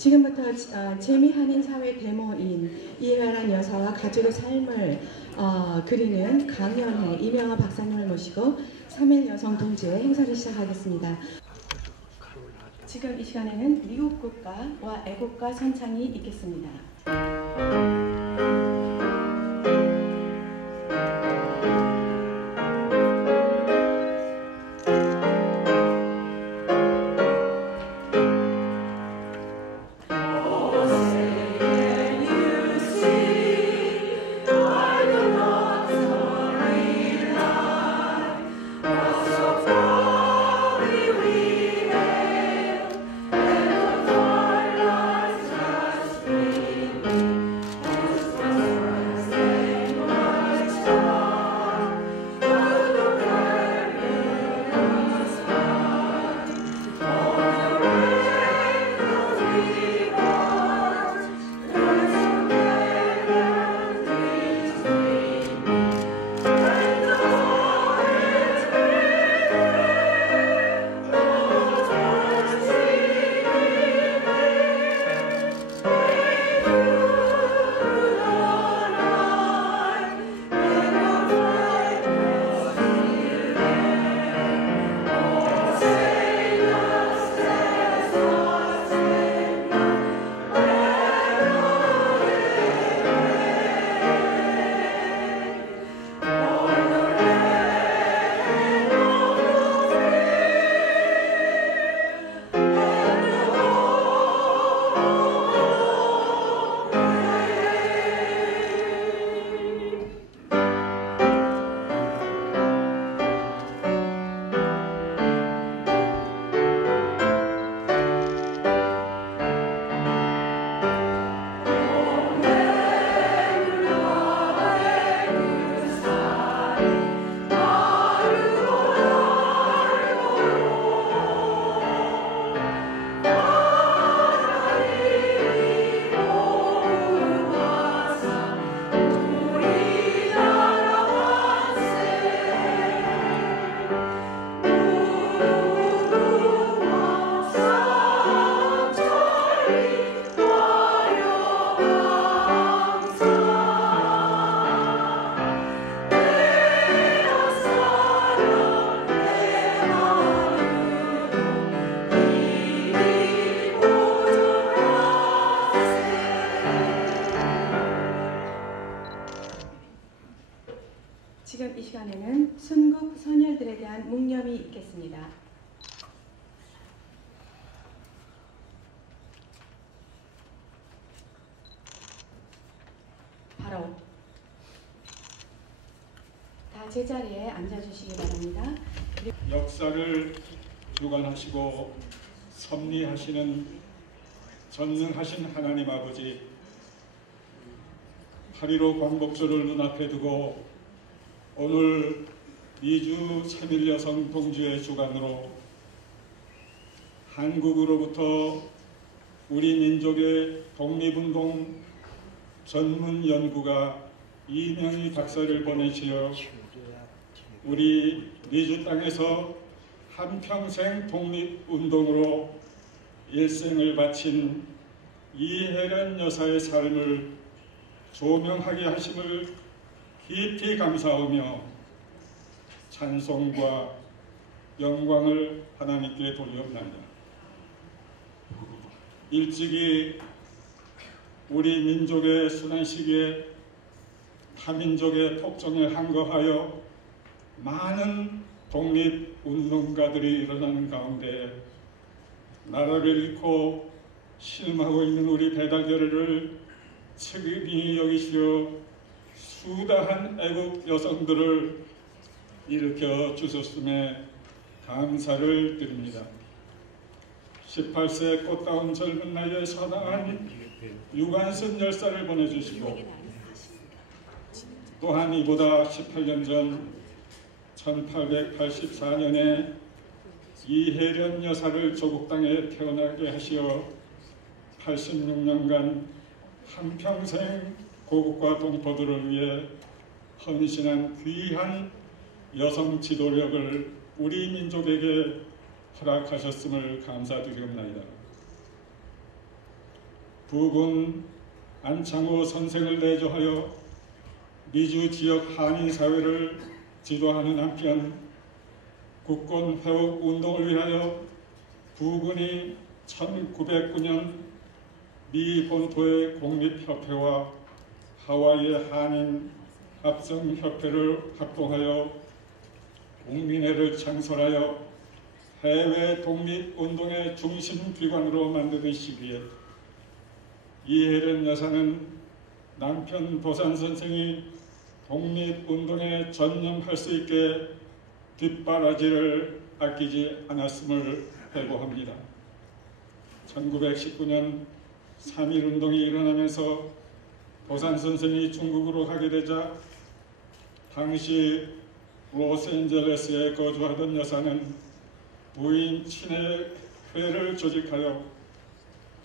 지금부터 재미한인 사회 데모인 이혜란 여사와 가족의 삶을 그리는 강연회 이명아 박사님을 모시고 3.1 여성 동지의 행사를 시작하겠습니다. 지금 이 시간에는 미국 국가와 애국가 선창이 있겠습니다. 지금 이 시간에는 순국 선열들에 대한 묵념이 있겠습니다. 바로 다 제자리에 앉아주시기 바랍니다. 역사를 주관하시고 섭리하시는 전능하신 하나님 아버지, 8.15 광복절을 눈앞에 두고 오늘 미주 3.1 여성 동지의 주관으로 한국으로부터 우리 민족의 독립운동 전문 연구가 이명희 박사를 보내시어 우리 미주 땅에서 한평생 독립운동으로 일생을 바친 이혜란 여사의 삶을 조명하게 하심을 깊이 감사하며 찬송과 영광을 하나님께 돌려옵나이다. 일찍이 우리 민족의 순환 시기에 타민족의 폭정에 항거하여 많은 독립운동가들이 일어나는 가운데 나라를 잃고 신음하고 있는 우리 배달결을 책임이 여기시어 수다한 애국 여성들을 일으켜 주셨음에 감사를 드립니다. 18세 꽃다운 젊은 나이에 선한 유관순 열사를 보내주시고 또한 이보다 18년 전 1884년에 이혜련 여사를 조국 땅에 태어나게 하시어 86년간 한평생 고국과 동포들을 위해 헌신한 귀한 여성 지도력을 우리 민족에게 허락하셨음을 감사드리옵나이다. 부군 안창호 선생을 내조하여 미주 지역 한인 사회를 지도하는 한편 국권 회복 운동을 위하여 부군이 1909년 미 본토의 공립협회와 하와이의 한인 합성협회를 합동하여 국민회를 창설하여 해외 독립운동의 중심기관으로 만드는 시기에 이혜련 여사는 남편 도산 선생이 독립운동에 전념할 수 있게 뒷바라지를 아끼지 않았음을 회고합니다. 1919년 3.1운동이 일어나면서 도산 선생이 중국으로 가게 되자 당시 로스앤젤레스에 거주하던 여사는 부인 친애회를 조직하여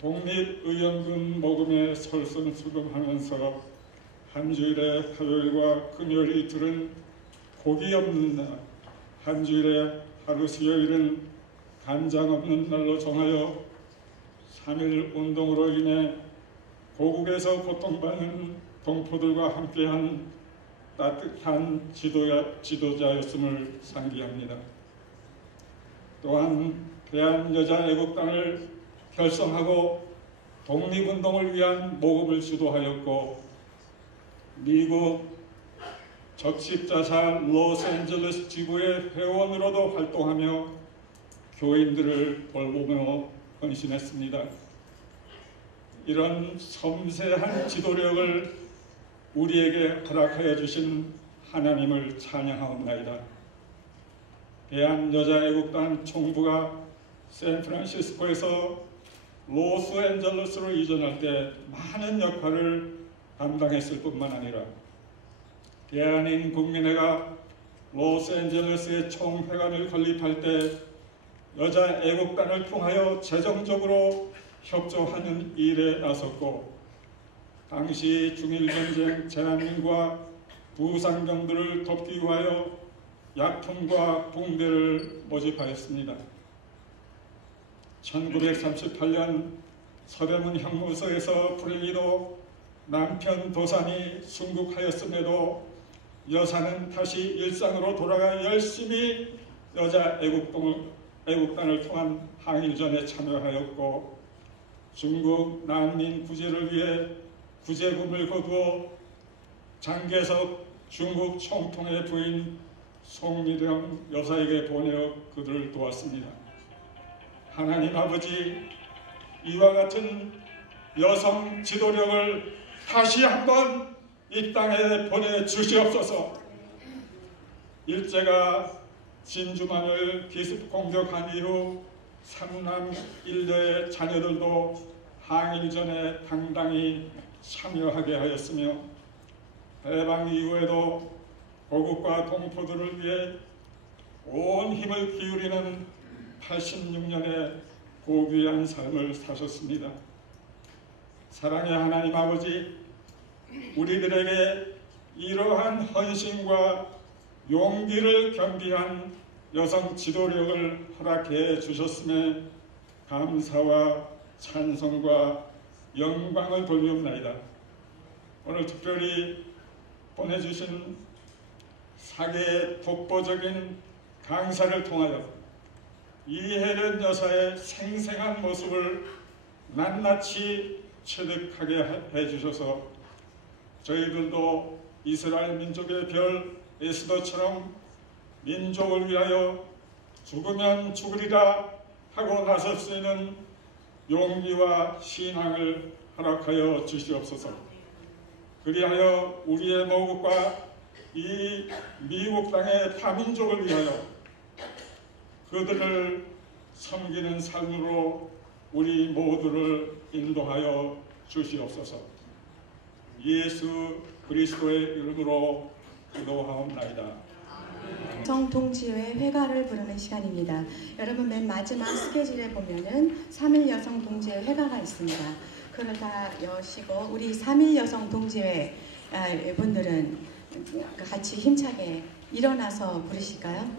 독립의연금 모금에 솔선수범하면서 한 주일에 화요일과 금요일 이틀은 고기 없는 날, 한 주일에 하루 수요일은 간장 없는 날로 정하여 3.1 운동으로 인해 고국에서 고통받는 동포들과 함께한 따뜻한 지도자였음을 상기합니다. 또한 대한여자애국단을 결성하고 독립운동을 위한 모금을 주도하였고 미국 적십자사 로스앤젤레스 지부의 회원으로도 활동하며 교인들을 돌보며 헌신했습니다. 이런 섬세한 지도력을 우리에게 허락하여 주신 하나님을 찬양하옵나이다. 대한여자애국단 총부가 샌프란시스코에서 로스앤젤레스로 이전할 때 많은 역할을 담당했을 뿐만 아니라 대한인 국민회가 로스앤젤레스의 총회관을 건립할 때 여자애국단을 통하여 재정적으로 협조하는 일에 나섰고 당시 중일전쟁 재난민과 부상병들을 돕기 위하여 약품과 붕대를 모집하였습니다. 1938년 서대문 형무소에서 불행히도 남편 도산이 순국하였음에도 여사는 다시 일상으로 돌아가 열심히 여자 애국단을 통한 항일전에 참여하였고 중국 난민 구제를 위해 구제금을 거두어 장개석 중국 총통의 부인 송미령 여사에게 보내어 그들을 도왔습니다. 하나님 아버지, 이와 같은 여성 지도력을 다시 한번 이 땅에 보내주시옵소서. 일제가 진주만을 기습 공격한 이후 3남 1녀의 자녀들도 항일전에 당당히 참여하게 하였으며 해방 이후에도 고국과 동포들을 위해 온 힘을 기울이는 86년의 고귀한 삶을 사셨습니다. 사랑의 하나님 아버지, 우리들에게 이러한 헌신과 용기를 겸비한 여성 지도력을 허락해 주셨음에 감사와 찬송과 영광을 돌리옵나이다. 오늘 특별히 보내주신 사계의 독보적인 강사를 통하여 이혜련 여사의 생생한 모습을 낱낱이 체득하게 해주셔서 저희들도 이스라엘 민족의 별 에스더처럼 민족을 위하여 죽으면 죽으리라 하고 나설 수 있는 용기와 신앙을 허락하여 주시옵소서. 그리하여 우리의 모국과 이 미국 땅의 다민족을 위하여 그들을 섬기는 삶으로 우리 모두를 인도하여 주시옵소서. 예수 그리스도의 이름으로 기도하옵나이다. 여성 동지회 회가를 부르는 시간입니다. 여러분 맨 마지막 스케줄에 보면은 3.1 여성 동지회 회가가 있습니다. 그걸 다 여시고 우리 3.1 여성 동지회 분들은 같이 힘차게 일어나서 부르실까요?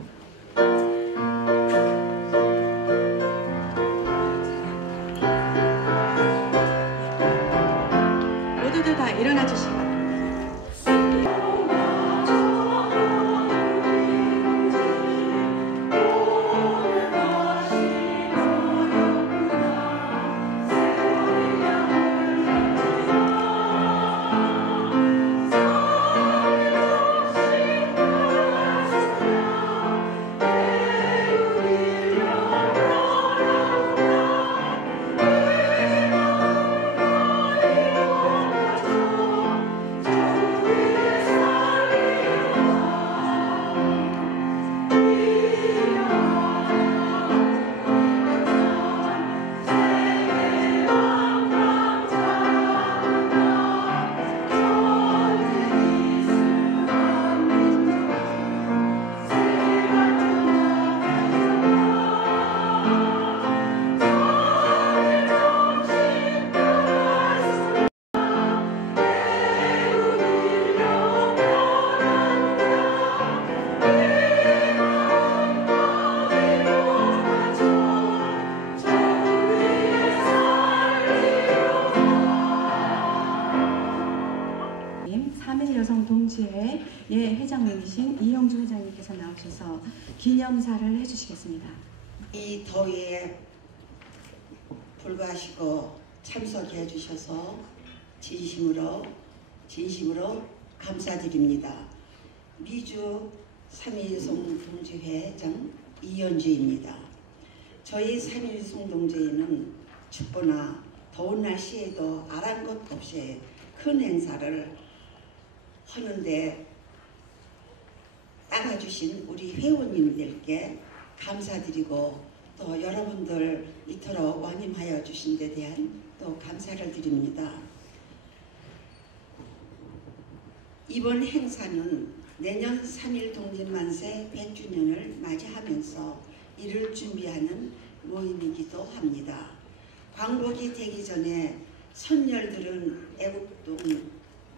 김영주 회장님께서 나오셔서 기념사를 해주시겠습니다. 이 더위에 불구하시고 참석해 주셔서 진심으로 감사드립니다. 미주 3.1송 동지회장 이연주입니다. 저희 3.1송 동지회는 춥거나 더운 날씨에도 아랑곳 없이 큰 행사를 하는데 따라주신 우리 회원님들께 감사드리고 또 여러분들 이토록 원임하여 주신 데 대한 또 감사를 드립니다. 이번 행사는 내년 3.1 독립만세 100주년을 맞이하면서 이를 준비하는 모임이기도 합니다. 광복이 되기 전에 선열들은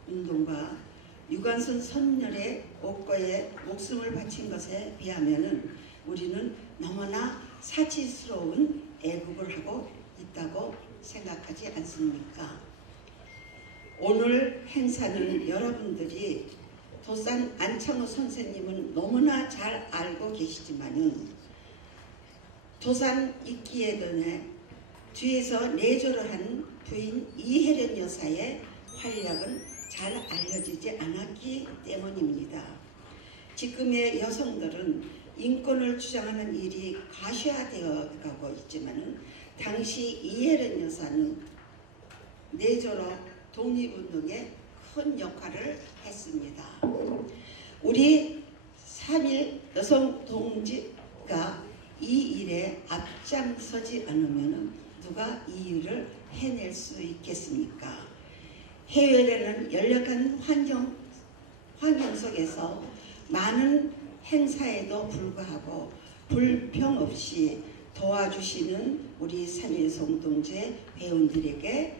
애국운동과 유관순 선열의 옥거에 목숨을 바친 것에 비하면 우리는 너무나 사치스러운 애국을 하고 있다고 생각하지 않습니까? 오늘 행사는 여러분들이 도산 안창호 선생님은 너무나 잘 알고 계시지만은 도산 있기에 뒤에서 내조를 한 부인 이혜련 여사의 활약은 잘 알려지지 않았기 때문입니다. 지금의 여성들은 인권을 주장하는 일이 가시화되어 가고 있지만 당시 이혜련 여사는 내조로 독립운동에 큰 역할을 했습니다. 우리 3.1 여성 동지가 이 일에 앞장서지 않으면 누가 이 일을 해낼 수 있겠습니까? 해외라는 열악한 환경 속에서 많은 행사에도 불구하고 불평 없이 도와주시는 우리 3.1송 동지 회원들에게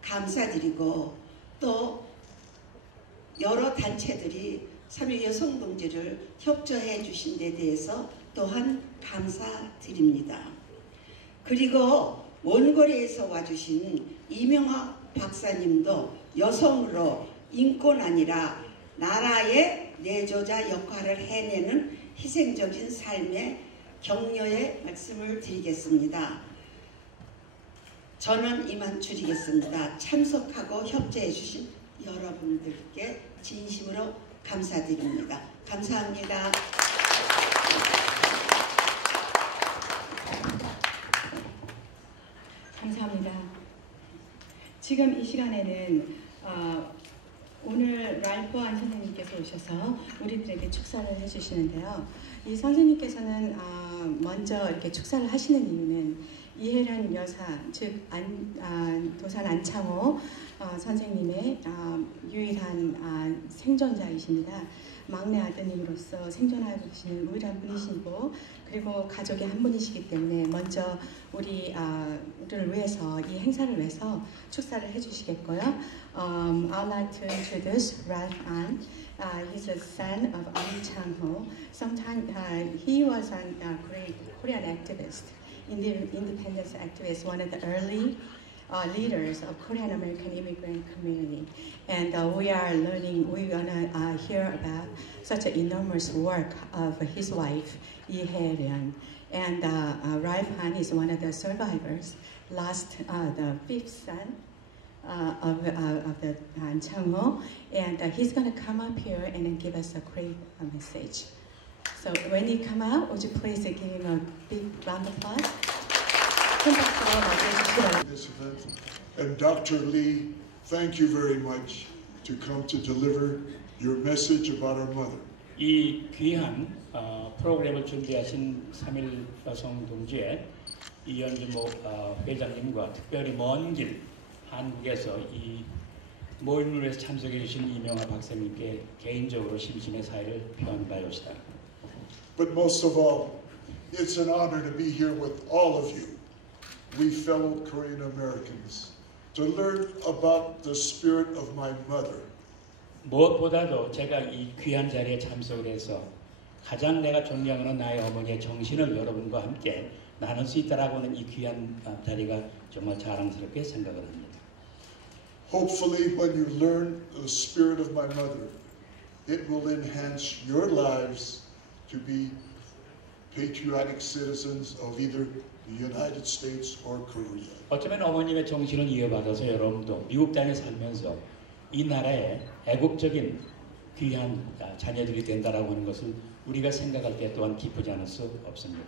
감사드리고 또 여러 단체들이 3.1 여성 동지를 협조해 주신 데 대해서 또한 감사드립니다. 그리고 원거리에서 와주신 이명학 박사님도 여성으로 인권 아니라 나라의 내조자 역할을 해내는 희생적인 삶의 격려의 말씀을 드리겠습니다. 저는 이만 줄이겠습니다. 참석하고 협조해 주신 여러분들께 진심으로 감사드립니다. 감사합니다. 감사합니다. 지금 이 시간에는 오늘 랄프한 선생님께서 오셔서 우리들에게 축사를 해주시는데요. 이 선생님께서는 먼저 이렇게 축사를 하시는 이유는 이혜련 여사, 즉 도산 안창호 선생님의 유일한 생존자이십니다. 막내 아드님으로서 생존하고 계시는 유일한 분이시고 그리고 가족의 한 분이시기 때문에 먼저 우리를 위해서 이 행사를 위해서 축사를 해주시겠고요. I'd like to introduce Ralph An. He's a son of An Chang-ho. Sometime he was a great Korean activist, independence activist, one of the early leaders of Korean American immigrant community, and we are learning. We're gonna hear about such an enormous work of his wife Lee Hae-ryun, and Ralph Han is one of the survivors, lost the fifth son of the Han Chang-ho, and he's gonna come up here and then give us a great message. So when he come out, would you please give him a big round of applause? This event. And Dr. Lee, thank you very much to come to deliver your message about our mother. 이 귀한 프로그램을 준비하신 3.1 여성 동지의 이연주 회장님과 특별히 먼 길 한국에서 이 모임을 위해서 참석해 주신 이명학 박사님께 개인적으로 심심의 사의를 표한바옵시다. But most of all, it's an honor to be here with all of you, we fellow Korean Americans, to learn about the spirit of my mother. 무엇보다도 제가 이 귀한 자리에 참석을 해서 가장 내가 존경하는 나의 어머니의 정신을 여러분과 함께 나눌 수 있다라고 하는 이 귀한 자리가 정말 자랑스럽게 생각을 합니다. Hopefully, when you learn the spirit of my mother, it will enhance your lives to be patriotic citizens of either the United States or Korea. 어쩌면 어머님의 정신을 이어받아서 여러분도 미국 땅에 살면서 이 나라의 애국적인 귀한 자녀들이 된다라고 하는 것을 우리가 생각할 때 또한 기쁘지 않을 수 없습니다.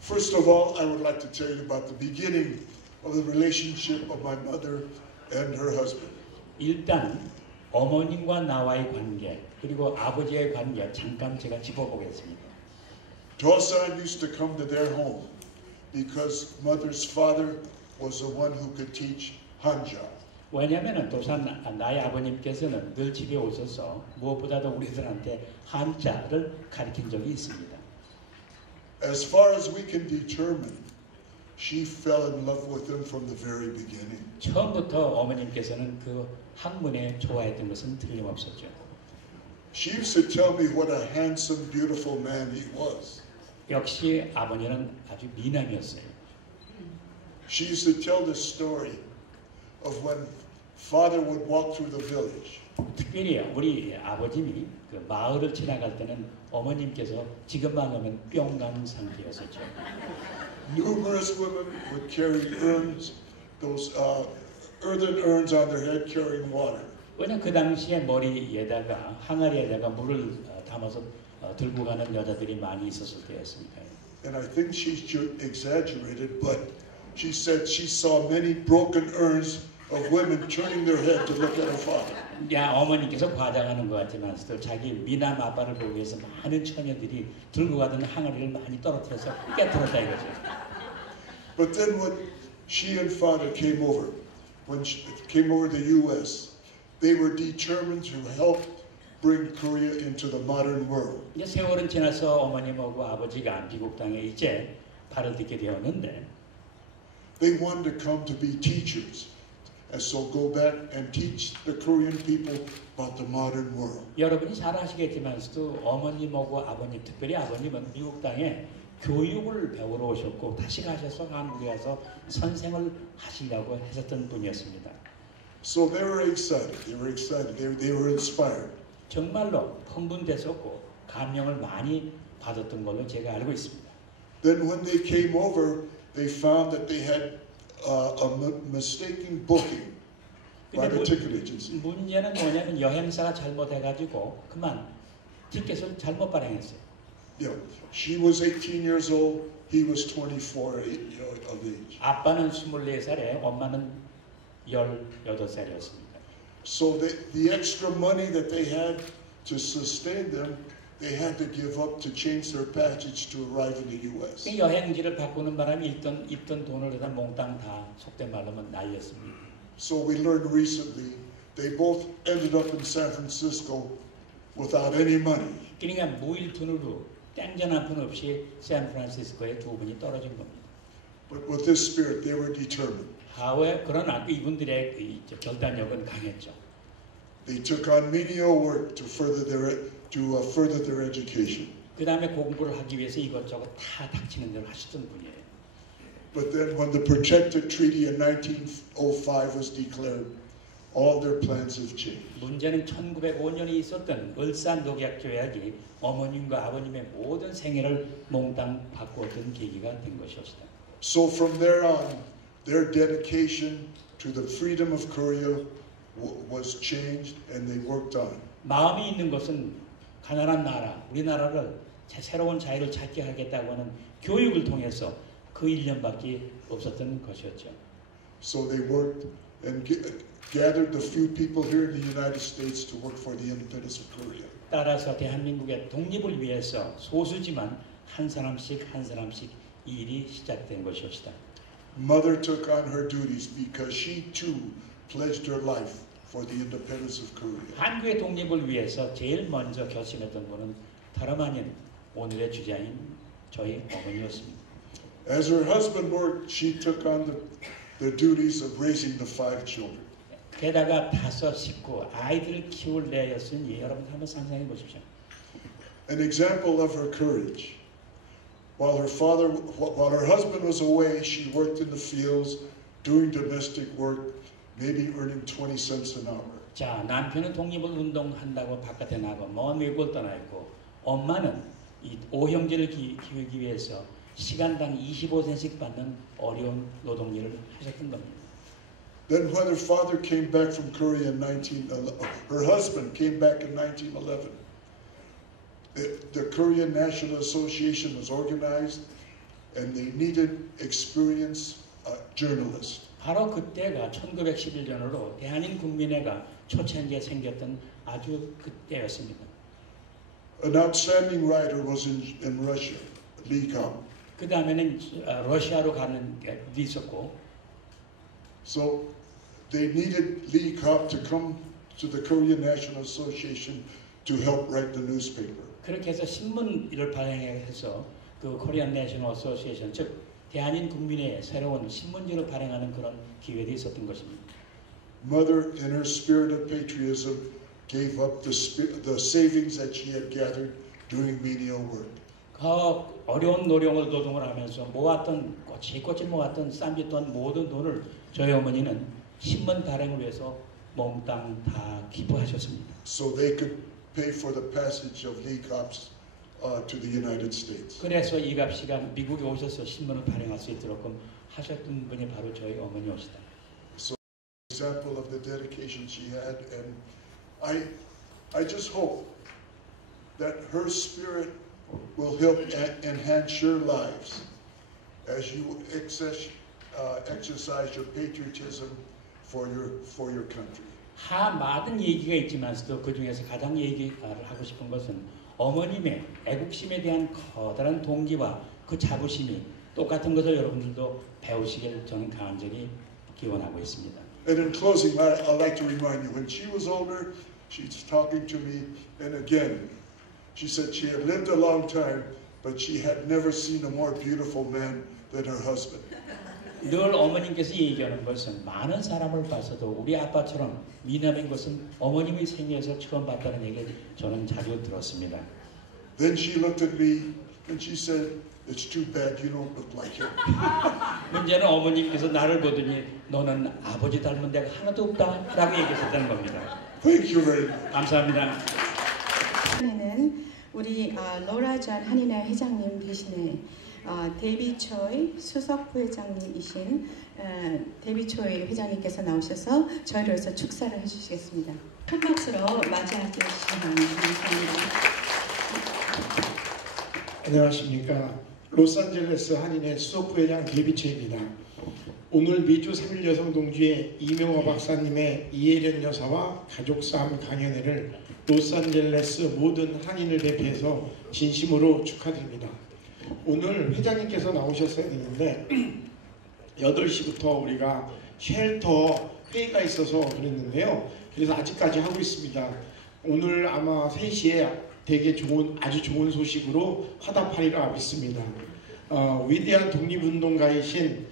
First of all, I would like to tell you about the beginning of the relationship of my mother and her husband. 일단 어머님과 나와의 관계 그리고 아버지의 관계 잠깐 제가 짚어보겠습니다. Dosan used to come to their home because mother's father was the one who could teach Hanja. 왜냐하면 도산 나의 아버님께서는 늘 집에 오셔서 무엇보다도 우리들한테 한자를 가르친 적이 있습니다. As far as we can determine, she fell in love with him from the very beginning. 처음부터 어머님께서는 그 학문에 좋아했던 것은 틀림없었죠. She used to tell me what a handsome, beautiful man he was. 역시 아버님은 아주 미남이었어요. She used to tell the story of when father would walk through the village. 특별히 우리 아버님이 그 마을을 지나갈 때는 어머님께서 지금만 하면 뿅간 상태였었죠. Numerous women would carry urns, those earthen urns on their head carrying water. 왜냐면 그 당시에 머리에다가 항아리에다가 물을 담아서 들고 가는 여자들이 많이 있었을 때였습니다. And I think she exaggerated, but she said she saw many broken urns of women turning their head to look at her father. 야 어머니께서 과장하는 것 같지만 자기 미남 아빠를 보기 위해서 많은 처녀들이 들고 가던 항아리를 많이 떨어뜨려서 깨뜨렸다 이거죠. But then when she and father came over, when she came over to the U.S., they were determined to help bring Korea into the modern world. 이제 세월은 지나서 어머님하고 아버지가 미국 땅에 이제 발을 딛게 되었는데 They wanted to come to be teachers, and so go back and teach the Korean people about the modern world. 여러분이 잘 아시겠지만서도 어머님하고 아버님, 특별히 아버님은 미국 땅에 교육을 배우러 오셨고 다시 가셔서 한국에 와서 선생을 하시려고 하셨던 분이었습니다. So they were excited. They were inspired. 정말로 흥분됐었고 감명을 많이 받았던 걸로 제가 알고 있습니다. Then when they came over, they found that they had a mistaken booking by the ticket agency. 문제는 뭐냐면 여행사가 잘못해가지고 그만 티켓을 잘못 발행했어요. Yeah, she was 18 years old. He was 24 of age. 아빠는 24살에 엄마는 18살이었습니다. So the extra money that they had to sustain them, they had to give up to change their passage to arrive in the U.S. 그 여행지를 바꾸는 바람에 있던 돈을 다 몽땅 다 속된 말로 하면 날렸습니다. So we learned recently they both ended up in San Francisco without any money. 그러니까 무일푼으로 땡전 한 푼 없이 샌프란시스코에 두 분이 떨어진 겁니다. But with this spirit, they were determined. 그러나 이분들의 결단력은 강했죠. They took on menial work to further their education. 그 다음에 공부를 하기 위해서 이것저것 다 닥치는 대로 하시던 분이에요. But then when the Protective Treaty in 1905 was declared, all their plans have changed. 문제는 1905년에 있었던 을산 독약 조약이 어머님과 아버님의 모든 생애를 몽땅 바꾸었던 계기가 된 것이었습니다. So from there on, their dedication to the freedom of Korea was changed and they worked on. 마음이 있는 것은 가난한 나라, 우리나라를 새로운 자유를 찾게 하겠다고 하는 교육을 통해서 그 1년밖에 없었던 것이었죠. So they worked and gathered the few people here in the United States to work for the independence of Korea. 따라서 대한민국의 독립을 위해서 소수지만 한 사람씩 이 일이 시작된 것이었다. Mother took on her duties because she too pledged her life for the independence of Korea. 한국의 독립을 위해서 제일 먼저 결심했던 분은 다름 아닌 오늘의 주자인 저희 어머니였습니다. As her husband worked, she took on the duties of raising the 5 children. 게다가 5 식구 아이들을 키울 때였으니 여러분 한번 상상해 보십시오. An example of her courage. While her husband was away, she worked in the fields, doing domestic work, maybe earning 20 cents an hour. 자, 남편은 독립을 운동한다고 바깥에 나가 먼 외국을 떠나 있고 엄마는 이 5형제를 키우기 위해서 시간당 25센씩 받는 어려운 노동일을 하셨던 겁니다. Then when her father came back from Korea in 1911, her husband came back in 1911. The Korean National Association was organized and they needed experienced journalists. 바로 그때가 1911년으로 대한민국민회가 초창기에 생겼던 아주 그때였습니다. An outstanding writer was in Russia, Lee Kam. 그 다음에는 러시아로 가는 게 있었고, So they needed Lee Kam to come to the Korean National Association to help write the newspaper. 그렇게 해서 신문을 발행해서 그 코리안 내셔널 어소시에이션, 즉 대한민국민의 새로운 신문지를 발행하는 그런 기회도 있었던 것입니다. Mother, in her spirit of patriotism, gave up the savings that she had gathered doing menial work. 그 어려운 노동을 하면서 모았던 꼬치꼬치 모았던 쌈짓돈 모든 돈을 저희 어머니는 신문 발행을 위해서 몽땅 다 기부하셨습니다. So they could pay for the passage of Lee Cops to the United States. 그래서 이갑 씨가 미국에 오셔서 신문을 발행할 수 있도록 하셨던 분이 바로 저희 어머니였다. Example of the dedication she had, and I just hope that her spirit will help enhance your lives as you exercise your patriotism for your country. 많은 얘기가 있지만서도 그 중에서 가장 얘기하고 싶은 것은 어머님의 애국심에 대한 커다란 동기와 그 자부심이 똑같은 것을 여러분들도 배우시길 저는 간절히 기원하고 있습니다. And in closing, I'd like to remind you, when she was older, she's talking to me, and again, she said she had lived a long time, but she had never seen a more beautiful man than her husband. 늘 어머님께서 얘기하는 것은 많은 사람을 봐서도 우리 아빠처럼 미남인 것은 어머님이 생애에서 처음 봤다는 얘기를 저는 자주 들었습니다. Then she looked at me and she said, "It's too bad you don't look like him." 문제는 어머님께서 나를 보더니 너는 아버지 닮은 데가 하나도 없다라고 얘기하셨다는 겁니다. Thank you very much. 감사합니다. 이번에는 우리 로라 존 한인회 회장님 대신에 데이비 초이 수석 부회장님이신 데이비 초이 회장님께서 나오셔서 저희를 위해서 축사를 해주시겠습니다. 큰 박수로 맞이해 주시면 감사합니다. 안녕하십니까. 로스앤젤레스 한인회 수석 부회장 데이비 초이입니다. 오늘 미주 3일 여성동지회 이명호 박사님의 이혜련 여사와 가족싸움 강연회를 로스앤젤레스 모든 한인을 대표해서 진심으로 축하드립니다. 오늘 회장님께서 나오셨어야 되는데 8시부터 우리가 쉘터 회의가 있어서 그랬는데요. 그래서 아직까지 하고 있습니다. 오늘 아마 3시에 되게 아주 좋은 소식으로 화답하리라 믿습니다. 위대한 독립운동가이신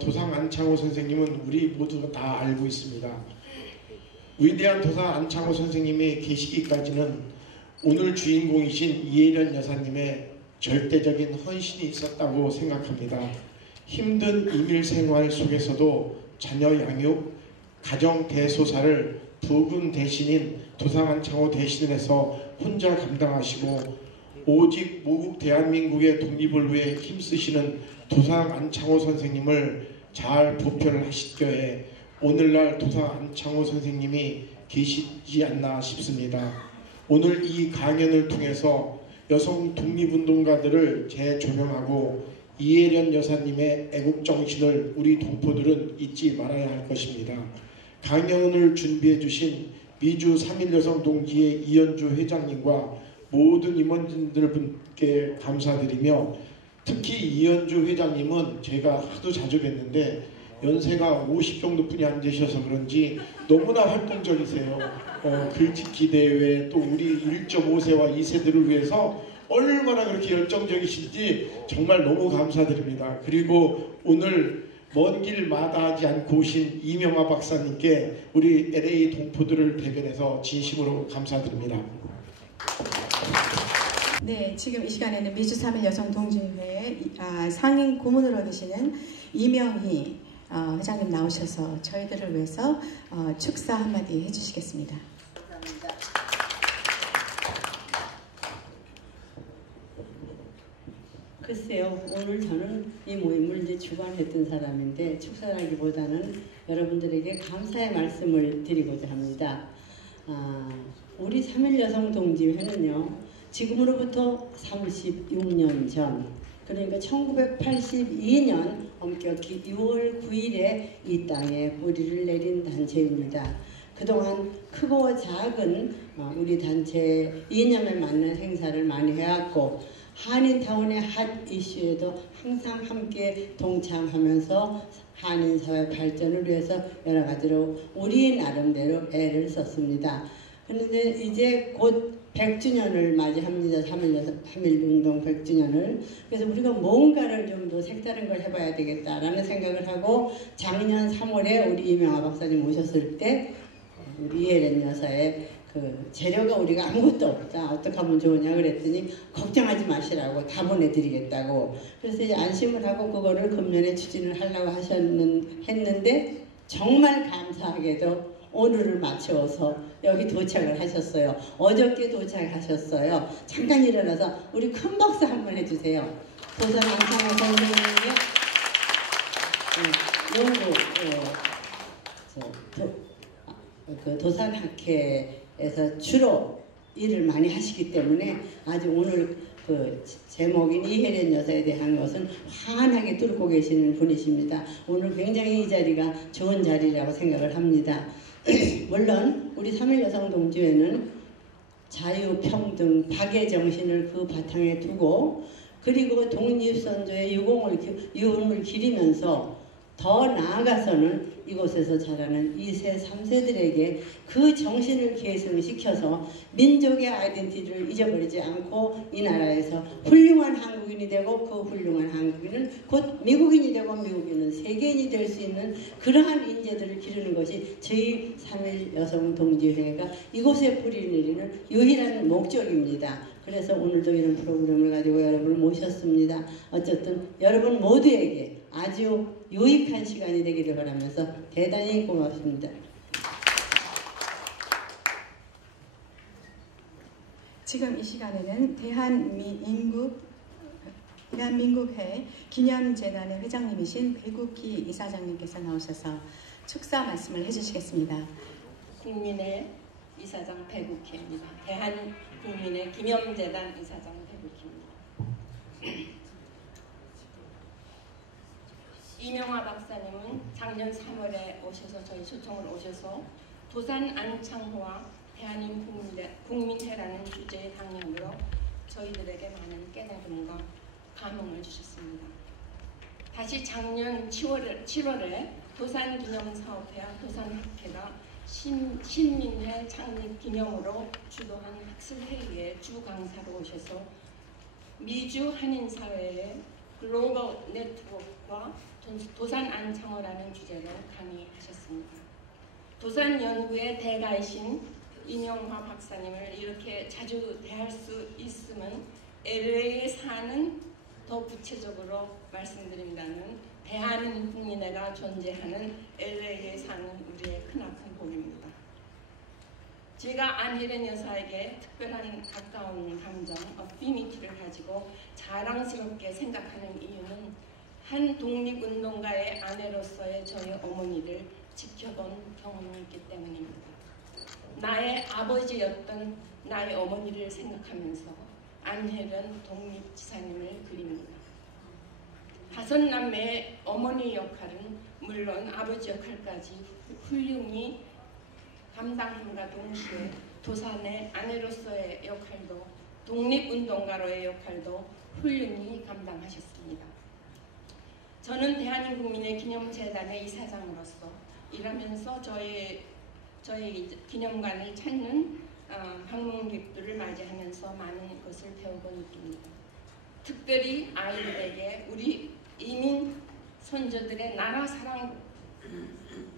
도상 안창호 선생님은 우리 모두 다 알고 있습니다. 위대한 도상 안창호 선생님이 계시기까지는 오늘 주인공이신 이혜련 여사님의 절대적인 헌신이 있었다고 생각합니다. 힘든 이민 생활 속에서도 자녀 양육, 가정 대소사를 부군 대신인 도상 안창호 대신을 해서 혼자 감당하시고 오직 모국 대한민국의 독립을 위해 힘쓰시는 도상 안창호 선생님을 잘 보편을 하시기에 오늘날 도상 안창호 선생님이 계시지 않나 싶습니다. 오늘 이 강연을 통해서 여성 독립운동가들을 재조명하고 이혜련 여사님의 애국정신을 우리 동포들은 잊지 말아야 할 것입니다. 강연을 준비해 주신 미주 3일 여성동지회 이현주 회장님과 모든 임원진들분께 감사드리며 특히 이현주 회장님은 제가 하도 자주 뵀는데 연세가 50 정도뿐이 안 되셔서 그런지 너무나 활동적이세요. 글짓기 대회 또 우리 1.5세와 2세들을 위해서 얼마나 그렇게 열정적이신지 정말 너무 감사드립니다. 그리고 오늘 먼 길 마다하지 않고 오신 이명아 박사님께 우리 LA 동포들을 대변해서 진심으로 감사드립니다. 네, 지금 이 시간에는 미주 3일 여성동지회 상임 고문으로 계시는 이명희 회장님 나오셔서 저희들을 위해서 축사 한마디 해주시겠습니다. 감사합니다. 글쎄요, 오늘 저는 이 모임을 이제 주관했던 사람인데 축사라기보다는 여러분들에게 감사의 말씀을 드리고자 합니다. 우리 3.1 여성 동지회는요, 지금으로부터 36년 전, 그러니까 1982년 엄격히 6월 9일에 이 땅에 뿌리를 내린 단체입니다. 그동안 크고 작은 우리 단체 이념에 맞는 행사를 많이 해왔고, 한인타운의 핫 이슈에도 항상 함께 동참하면서 한인사회 발전을 위해서 여러 가지로 우리 나름대로 애를 썼습니다. 그런데 이제 곧 100주년을 맞이합니다. 3.1운동 100주년을. 그래서 우리가 뭔가를 좀 더 색다른 걸 해봐야 되겠다라는 생각을 하고, 작년 3월에 우리 이명아 박사님 오셨을 때 우리 이혜련 여사의 그 재료가 우리가 아무것도 없다, 어떻게 하면 좋으냐 그랬더니 걱정하지 마시라고 다 보내드리겠다고. 그래서 이제 안심을 하고 그거를 금년에 추진을 하려고 했는데 정말 감사하게도 오늘을 맞춰서 여기 도착을 하셨어요. 어저께 도착하셨어요. 잠깐 일어나서 우리 큰 박수 한번 해주세요. 도산 안창호 선생님의 도산학회에서 주로 일을 많이 하시기 때문에 아주 오늘 그 제목인 이혜련 여사에 대한 것은 환하게 뚫고 계시는 분이십니다. 오늘 굉장히 이 자리가 좋은 자리라고 생각을 합니다. 물론 우리 3.1 여성동지회는 자유, 평등, 박의 정신을 그 바탕에 두고, 그리고 독립선조의 유흥을 기리면서 더 나아가서는 이곳에서 자라는 2세, 3세들에게 그 정신을 계승시켜서 민족의 아이덴티티를 잊어버리지 않고 이 나라에서 훌륭한 한국인이 되고, 그 훌륭한 한국인은 곧 미국인이 되고, 미국인은 세계인이 될 수 있는 그러한 인재들을 기르는 것이 저희 3.1 여성동지회가 이곳에 뿌리 내리는 유일한 목적입니다. 그래서 오늘도 이런 프로그램을 가지고 여러분을 모셨습니다. 어쨌든 여러분 모두에게 아주 유익한 시간이 되기를 바라면서 대단히 고맙습니다. 지금 이 시간에는 대한민국회 기념재단의 회장님이신 배국희 이사장님께서 나오셔서 축사 말씀을 해주시겠습니다. 국민의 이사장 배국희입니다. 대한국민의 기념재단 이사장 배국희입니다. 이명아 박사님은 작년 3월에 오셔서 저희 초청을 오셔서 도산 안창호와 대한민국 국민회라는 주제의 방향으로 저희들에게 많은 깨달음과 감흥을 주셨습니다. 다시 작년 7월에 도산기념사업회와 도산학회가 신민회 창립 기념으로 주도한 학술회의에 주강사로 오셔서 미주 한인사회의 글로벌 네트워크와 도산 안창호라는 주제로 강의하셨습니다. 도산 연구의 대가이신 이명화 박사님을 이렇게 자주 대할 수 있음은 LA에 사는, 더 구체적으로 말씀드린다면 대한국민회가 존재하는 LA에 사는 우리의 크나큰 복입니다. 제가 안혜련 여사에게 특별한 가까운 감정, 어피니티를 가지고 자랑스럽게 생각하는 이유는 한 독립운동가의 아내로서의 저희 어머니를 지켜본 경험이 있기 때문입니다. 나의 아버지였던 나의 어머니를 생각하면서 안혜련 독립지사님을 그립니다. 5남매의 어머니 역할은 물론 아버지 역할까지 훌륭히 감당함과 동시에 도산의 아내로서의 역할도, 독립운동가로의 역할도 훌륭히 감당하셨습니다. 저는 대한민국민의 기념재단의 이사장으로서 일하면서 저희 기념관을 찾는 방문객들을 맞이하면서 많은 것을 배우고 느낍니다. 특별히 아이들에게 우리 이민 선조들의 나라 사랑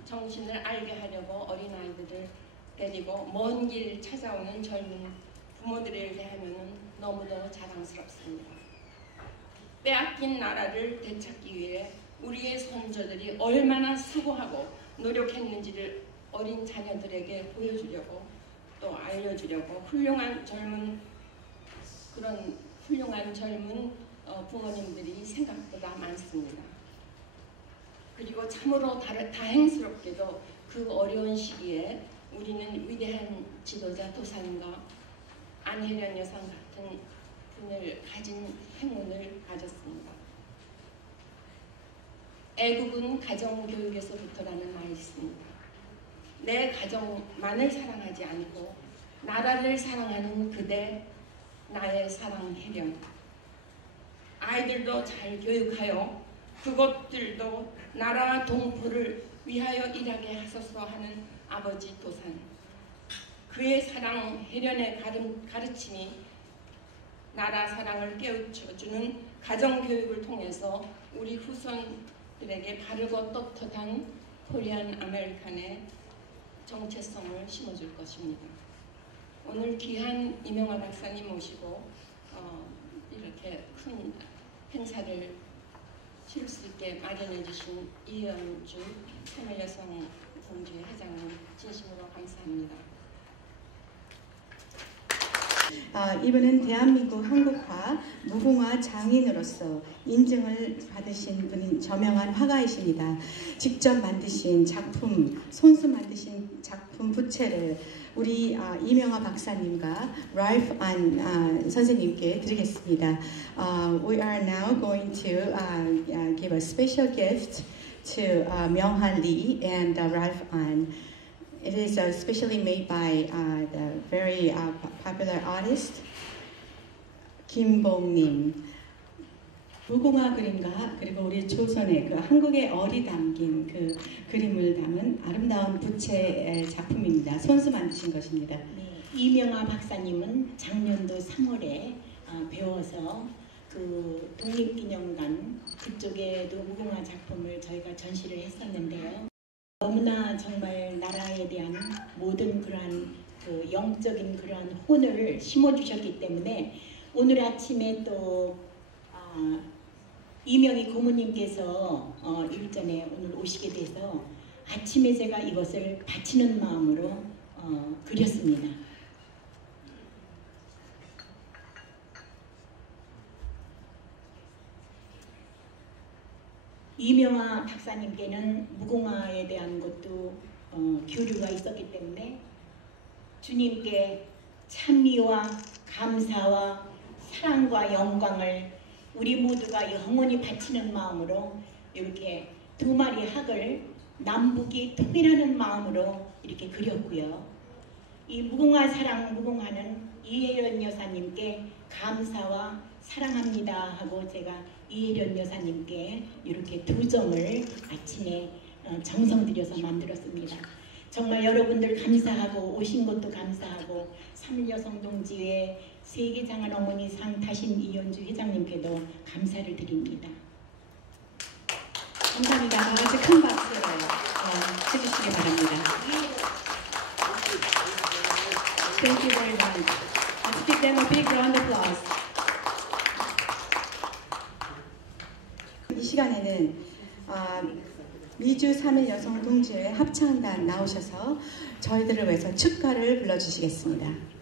정신을 알게 하려고 어린아이들을 데리고 먼 길 찾아오는 젊은 부모들에 대하면 너무도 자랑스럽습니다. 빼앗긴 나라를 되찾기 위해 우리의 선조들이 얼마나 수고하고 노력했는지를 어린 자녀들에게 보여주려고 또 알려주려고 그런 훌륭한 젊은 부모님들이 생각보다 많습니다. 그리고 참으로 다행스럽게도 그 어려운 시기에 우리는 위대한 지도자 도산과 안혜련 여상 같은 분을 가진 행운을 가졌습니다. 애국은 가정교육에서부터라는 말이 있습니다. 내 가정만을 사랑하지 않고 나라를 사랑하는 그대, 나의 사랑혜련. 아이들도 잘 교육하여 그것들도 나라와 동포를 위하여 일하게 하소서 하는 아버지 도산. 그의 사랑 혜련의 가르침이 나라 사랑을 깨우쳐주는 가정교육을 통해서 우리 후손들에게 바르고 떳떳한 코리안 아메리칸의 정체성을 심어줄 것입니다. 오늘 귀한 이명화 박사님 모시고 이렇게 큰 행사를 치를 수 있게 마련해 주신 이현주 참여여성 동지회 회장님 진심으로 감사합니다. 이분은 대한민국 한국화 무궁화 장인으로서 인증을 받으신 분인 저명한 화가이십니다. 직접 만드신 작품, 손수 만드신 작품 부채를 우리 이명화 박사님과 랄프 안 선생님께 드리겠습니다. We are now going to give a special gift to Myung-Han Lee and Ralph An. It is specially made by the very popular artist Kim Bong-nim. 무궁화 그림과 그리고 우리 조선의 그 한국의 얼이 담긴 그 그림을 담은 아름다운 부채 작품입니다. 손수 만드신 것입니다. 네, 이명화 박사님은 작년도 3월에 배워서 그 독립기념관 그쪽에도 무궁화 작품을 저희가 전시를 했었는데요. 너무나 정말 나라에 대한 모든 그러한 그 영적인 그러한 혼을 심어주셨기 때문에 오늘 아침에 또 이명희 고모님께서 일전에 오늘 오시게 돼서 아침에 제가 이것을 바치는 마음으로 그렸습니다. 이명화 박사님께는 무궁화에 대한 것도 교류가 있었기 때문에 주님께 찬미와 감사와 사랑과 영광을 우리 모두가 영원히 바치는 마음으로 이렇게 두 마리 학을 남북이 통일하는 마음으로 이렇게 그렸고요. 이 무궁화 사랑 무궁화는 이혜련 여사님께 감사와 사랑합니다 하고 제가 이혜련 여사님께 이렇게 두 점을 아침에 정성 들여서 만들었습니다. 정말 여러분들 감사하고 오신 것도 감사하고 3.1여성 동지회 세계장한 어머니상 타신 이현주 회장님께도 감사를 드립니다. 감사합니다. 다 같이 큰 박수를 해주시기 바랍니다. Thank you very much. Let's give them a big round of applause. 이 시간에는 미주 3.1 여성 동지회 합창단 나오셔서 저희들을 위해서 축가를 불러주시겠습니다.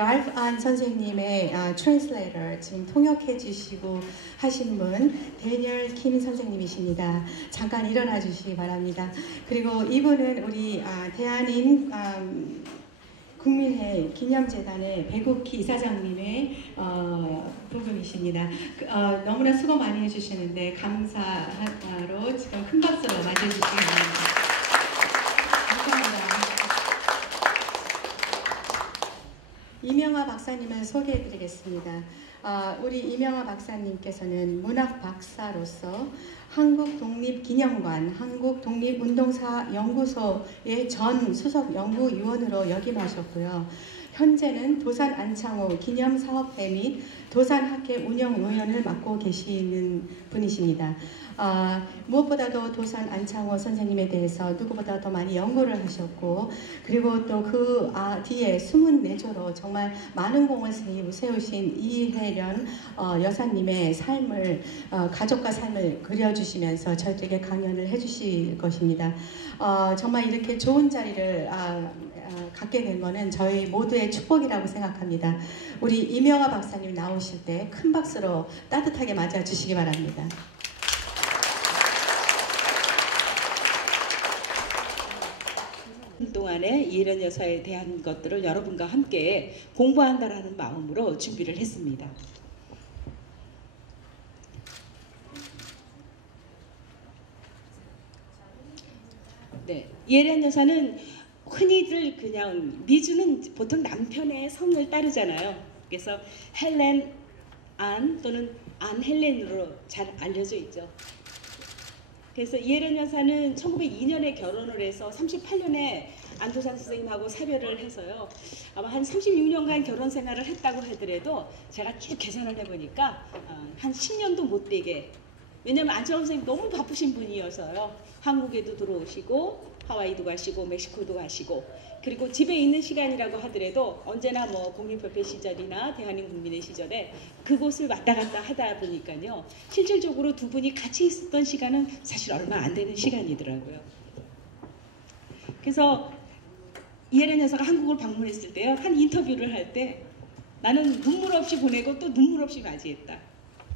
랄프 안 선생님의 트랜스레이터 지금 통역해 주시고 하신 분 데니얼 킴 선생님이십니다. 잠깐 일어나 주시기 바랍니다. 그리고 이분은 우리 대한인 국민회 기념재단의 배국희 이사장님의 부분이십니다. 너무나 수고 많이 해주시는데 감사로 지금 큰 박수로 맞아주시기 바랍니다. 감사합니다. 이명화 박사님을 소개해드리겠습니다. 우리 이명화 박사님께서는 문학 박사로서 한국독립기념관, 한국독립운동사연구소의 전 수석 연구위원으로 역임하셨고요. 현재는 도산 안창호 기념사업회 및 도산학회 운영위원을 맡고 계시는 분이십니다. 무엇보다도 도산 안창호 선생님에 대해서 누구보다 더 많이 연구를 하셨고, 그리고 또 그 뒤에 숨은 내조로 정말 많은 공을 세우신 이혜련 여사님의 삶을, 가족과 삶을 그려주시면서 저희들에게 강연을 해주실 것입니다. 정말 이렇게 좋은 자리를 갖게 된 것은 저희 모두의 축복이라고 생각합니다. 우리 이명화 박사님 나오실 때 큰 박수로 따뜻하게 맞아주시기 바랍니다. 동안에 이혜련 여사에 대한 것들을 여러분과 함께 공부한다라는 마음으로 준비를 했습니다. 네, 이혜련 여사는 흔히들 그냥 미주는 보통 남편의 성을 따르잖아요. 그래서 헬렌 안 또는 안 헬렌으로 잘 알려져 있죠. 그래서 이혜련 여사는 1902년에 결혼을 해서 38년에 안도산 선생님하고 사별을 해서요. 아마 한 36년간 결혼 생활을 했다고 하더라도 제가 쭉 계산을 해보니까 한 10년도 못 되게, 왜냐면 안창호 선생님 너무 바쁘신 분이어서요. 한국에도 들어오시고 하와이도 가시고 멕시코도 가시고, 그리고 집에 있는 시간이라고 하더라도 언제나 뭐 국민협회 시절이나 대한민국민의 시절에 그곳을 왔다 갔다 하다 보니까요. 실질적으로 두 분이 같이 있었던 시간은 사실 얼마 안 되는 시간이더라고요. 그래서 이혜련 여사가 한국을 방문했을 때요. 한 인터뷰를 할 때 나는 눈물 없이 보내고 또 눈물 없이 맞이했다.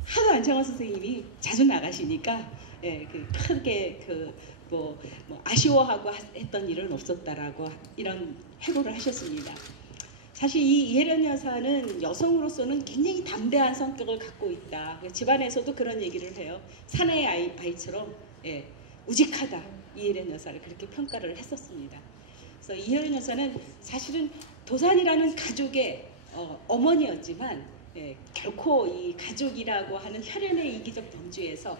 하도 안창호 선생님이 자주 나가시니까 크게 뭐 아쉬워하고 했던 일은 없었다라고 이런 회고를 하셨습니다. 사실 이 이혜련 여사는 여성으로서는 굉장히 담대한 성격을 갖고 있다. 집안에서도 그런 얘기를 해요. 사내의 아이처럼 우직하다. 이혜련 여사를 그렇게 평가를 했었습니다. 그래서 이혜련 여사는 사실은 도산이라는 가족의 어머니였지만 결코 이 가족이라고 하는 혈연의 이기적 범주에서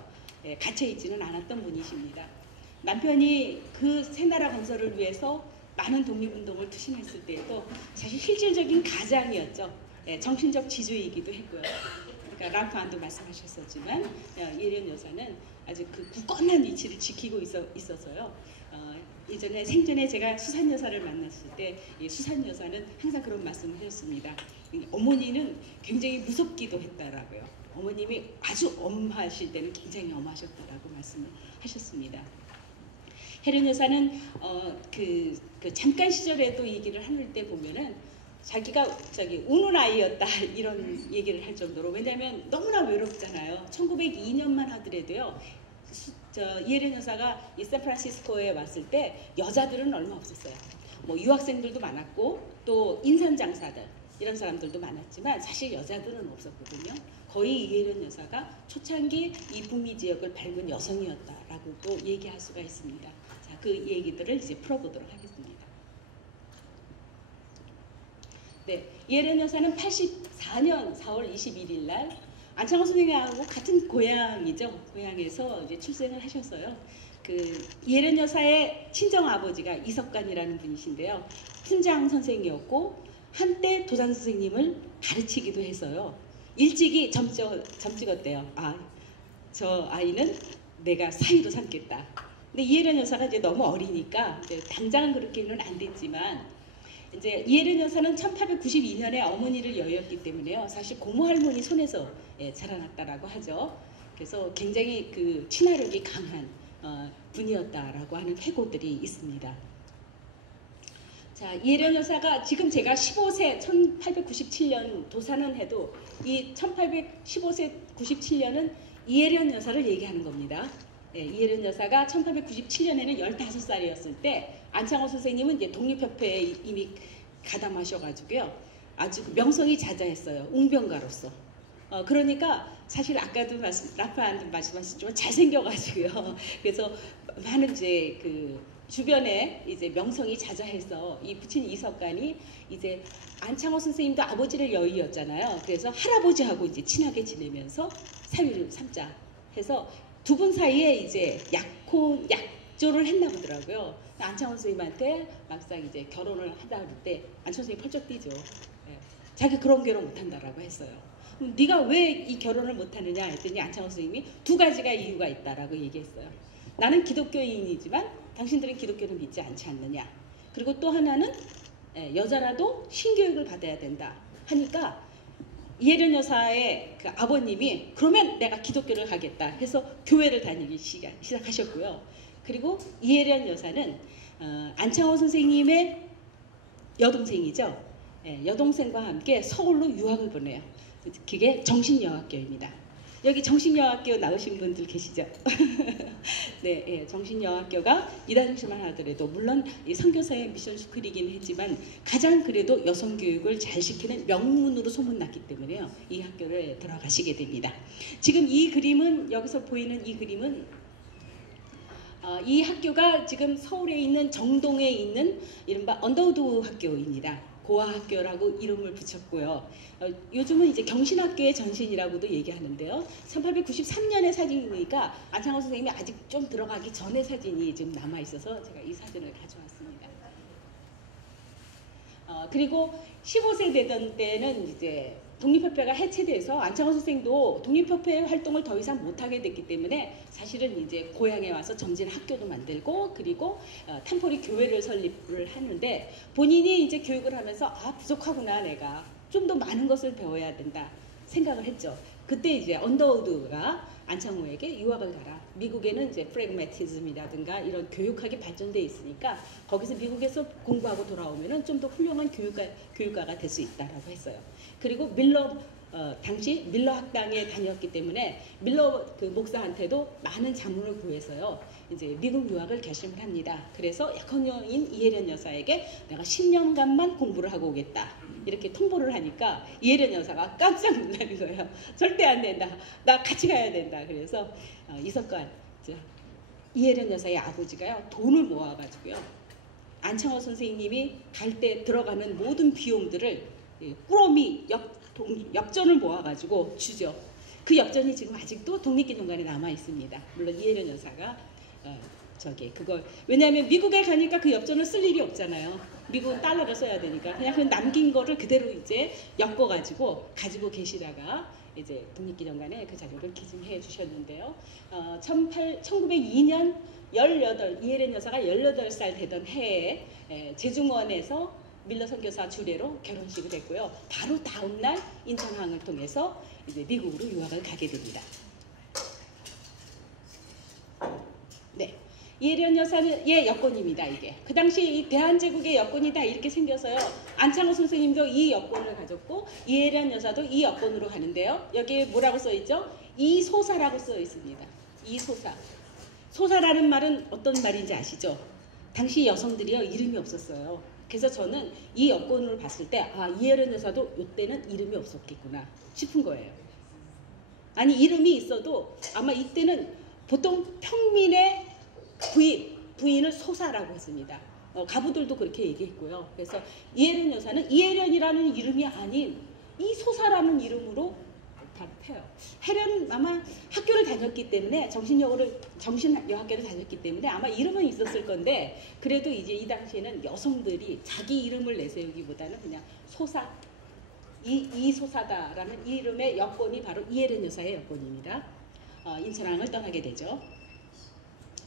갇혀있지는 않았던 분이십니다. 남편이 그 새나라 건설을 위해서 많은 독립운동을 투신했을 때에도 사실 실질적인 가장이었죠. 정신적 지주이기도 했고요. 그러니까 랄프 안도 말씀하셨었지만 이혜련 여사는 아주 그 굳건한 위치를 지키고 있어서요. 예전에 생전에 제가 수산 여사를 만났을 때 수산 여사는 항상 그런 말씀을 하셨습니다. 어머니는 굉장히 무섭기도 했다라고요. 어머님이 아주 엄하실 때는 굉장히 엄하셨다라고 말씀을 하셨습니다. 혜련 여사는 그 잠깐 시절에도 얘기를 할 때 보면은 자기가 우는 아이였다 이런 얘기를 할 정도로, 왜냐하면 너무나 외롭잖아요. 1902년만 하더라도요. 이혜련 여사가 이 샌프란시스코에 왔을 때 여자들은 얼마 없었어요. 뭐 유학생들도 많았고 또 인선 장사들 이런 사람들도 많았지만 사실 여자들은 없었거든요. 거의 이혜련 여사가 초창기 이 북미 지역을 밟은 여성이었다라고도 얘기할 수가 있습니다. 자, 그 얘기들을 이제 풀어보도록 하겠습니다. 네, 이혜련 여사는 84년 4월 21일 날 안창호 선생님하고 같은 고향이죠. 고향에서 이제 출생을 하셨어요. 그 이혜련 여사의 친정 아버지가 이석관이라는 분이신데요. 훈장 선생이었고 한때 도산 선생님을 가르치기도 해서요. 일찍이 점 찍었대요. 저 아이는 내가 사위로 삼겠다. 근데 이혜련 여사가 이제 너무 어리니까 이제 당장은 그렇게는 안 됐지만, 이제 이혜련 여사는 1892년에 어머니를 여의었기 때문에요. 사실 고모 할머니 손에서 자라났다라고 하죠. 그래서 굉장히 그 친화력이 강한 분이었다라고 하는 회고들이 있습니다. 자, 이혜련 여사가 지금 제가 15세 1897년 도산은 해도 이 1815세 97년은 이혜련 여사를 얘기하는 겁니다. 예, 이혜련 여사가 1897년에는 15살이었을 때 안창호 선생님은 이제 독립협회에 이미 가담하셔가지고요. 아주 명성이 자자했어요. 웅변가로서. 그러니까 사실 아까도 라파한테 말씀하셨지만 잘생겨가지고요. 그래서 많은 이제 그 주변에 이제 명성이 자자해서 이 부친 이석관이 이제 안창호 선생님도 아버지를 여의였잖아요. 그래서 할아버지하고 이제 친하게 지내면서 사위를 삼자 해서 두 분 사이에 이제 약조를 했나 보더라고요. 안창호 선생님한테 막상 이제 결혼을 하다 그럴 때 안창호 선생님이 펄쩍 뛰죠. 예. 자기 그런 결혼 못한다라고 했어요. 네가 왜 이 결혼을 못하느냐 했더니 안창호 선생님이 두 가지가 이유가 있다라고 얘기했어요. 나는 기독교인이지만 당신들은 기독교를 믿지 않지 않느냐. 그리고 또 하나는 여자라도 신교육을 받아야 된다 하니까 이혜련 여사의 그 아버님이 그러면 내가 기독교를 가겠다 해서 교회를 다니기 시작하셨고요. 그리고 이혜련 여사는 안창호 선생님의 여동생이죠. 여동생과 함께 서울로 유학을 보내요. 그게 정신여학교입니다. 여기 정신여학교 나오신 분들 계시죠? 네, 예, 정신여학교가 이다정시만 하더라도 물론 이 선교사의 미션 스쿨이긴 했지만 가장 그래도 여성 교육을 잘 시키는 명문으로 소문났기 때문에요. 이 학교를 들어가시게 됩니다. 지금 이 그림은 여기서 보이는 이 그림은 이 학교가 지금 서울에 있는 정동에 있는 이른바 언더우드 학교입니다. 고아학교라고 이름을 붙였고요. 요즘은 이제 경신학교의 전신이라고도 얘기하는데요. 1893년의 사진이니까 안창호 선생님이 아직 좀 들어가기 전의 사진이 지금 남아 있어서 제가 이 사진을 가져왔습니다. 그리고 15세 되던 때는 이제 독립협회가 해체돼서 안창호 선생도 독립협회 활동을 더 이상 못하게 됐기 때문에 사실은 이제 고향에 와서 점진 학교도 만들고 그리고 탐포리 교회를 설립을 하는데 본인이 이제 교육을 하면서 부족하구나 내가 좀 더 많은 것을 배워야 된다 생각을 했죠. 그때 이제 언더우드가 안창호에게 유학을 가라. 미국에는 이제 프래그매티즘이라든가 이런 교육학이 발전돼 있으니까 거기서 미국에서 공부하고 돌아오면은 좀 더 훌륭한 교육가가 될 수 있다라고 했어요. 그리고 밀러 당시 밀러 학당에 다녔기 때문에 밀러 그 목사한테도 많은 자문을 구해서요. 이제 미국 유학을 결심을 합니다. 그래서 약혼녀인 이혜련 여사에게 내가 10년간만 공부를 하고 오겠다. 이렇게 통보를 하니까 이혜련 여사가 깜짝 놀라는 거예요. 절대 안 된다. 나 같이 가야 된다. 그래서 이석관 이혜련 여사의 아버지가요. 돈을 모아가지고요. 안창호 선생님이 갈 때 들어가는 모든 비용들을 꾸러미 역전을 모아가지고 주죠. 그 역전이 지금 아직도 독립기념관에 남아 있습니다. 물론 이혜련 여사가 그걸 왜냐하면 미국에 가니까 그 엽전을 쓸 일이 없잖아요. 미국은 달러를 써야 되니까 그냥 그 남긴 거를 그대로 이제 엮어가지고 가지고 계시다가 이제 독립기념관에 그 자료를 기증해 주셨는데요. 1902년 이혜련 여사가 18살 되던 해에 제중원에서 밀러 선교사 주례로 결혼식을 했고요. 바로 다음 날 인천항을 통해서 이제 미국으로 유학을 가게 됩니다. 네, 이혜련 여사의 여권입니다. 이게 그 당시 이 대한제국의 여권이 다 이렇게 생겨서요. 안창호 선생님도 이 여권을 가졌고 이혜련 여사도 이 여권으로 가는데요. 여기에 뭐라고 써 있죠? 이소사라고 써 있습니다. 이소사. 소사라는 말은 어떤 말인지 아시죠? 당시 여성들이요 이름이 없었어요. 그래서 저는 이 여권을 봤을 때 이혜련 여사도 이때는 이름이 없었겠구나 싶은 거예요. 아니 이름이 있어도 아마 이때는 보통 평민의 부인을 소사라고 했습니다. 가부들도 그렇게 얘기했고요. 그래서 이혜련 여사는 이혜련이라는 이름이 아닌 이소사라는 이름으로 발표해요. 혜련 아마 학교를 다녔기 때문에 정신여학교를 다녔기 때문에 아마 이름은 있었을 건데 그래도 이제 이 당시에는 여성들이 자기 이름을 내세우기보다는 그냥 소사 이소사다라는 이 이름의 여권이 바로 이혜련 여사의 여권입니다. 인천항을 떠나게 되죠.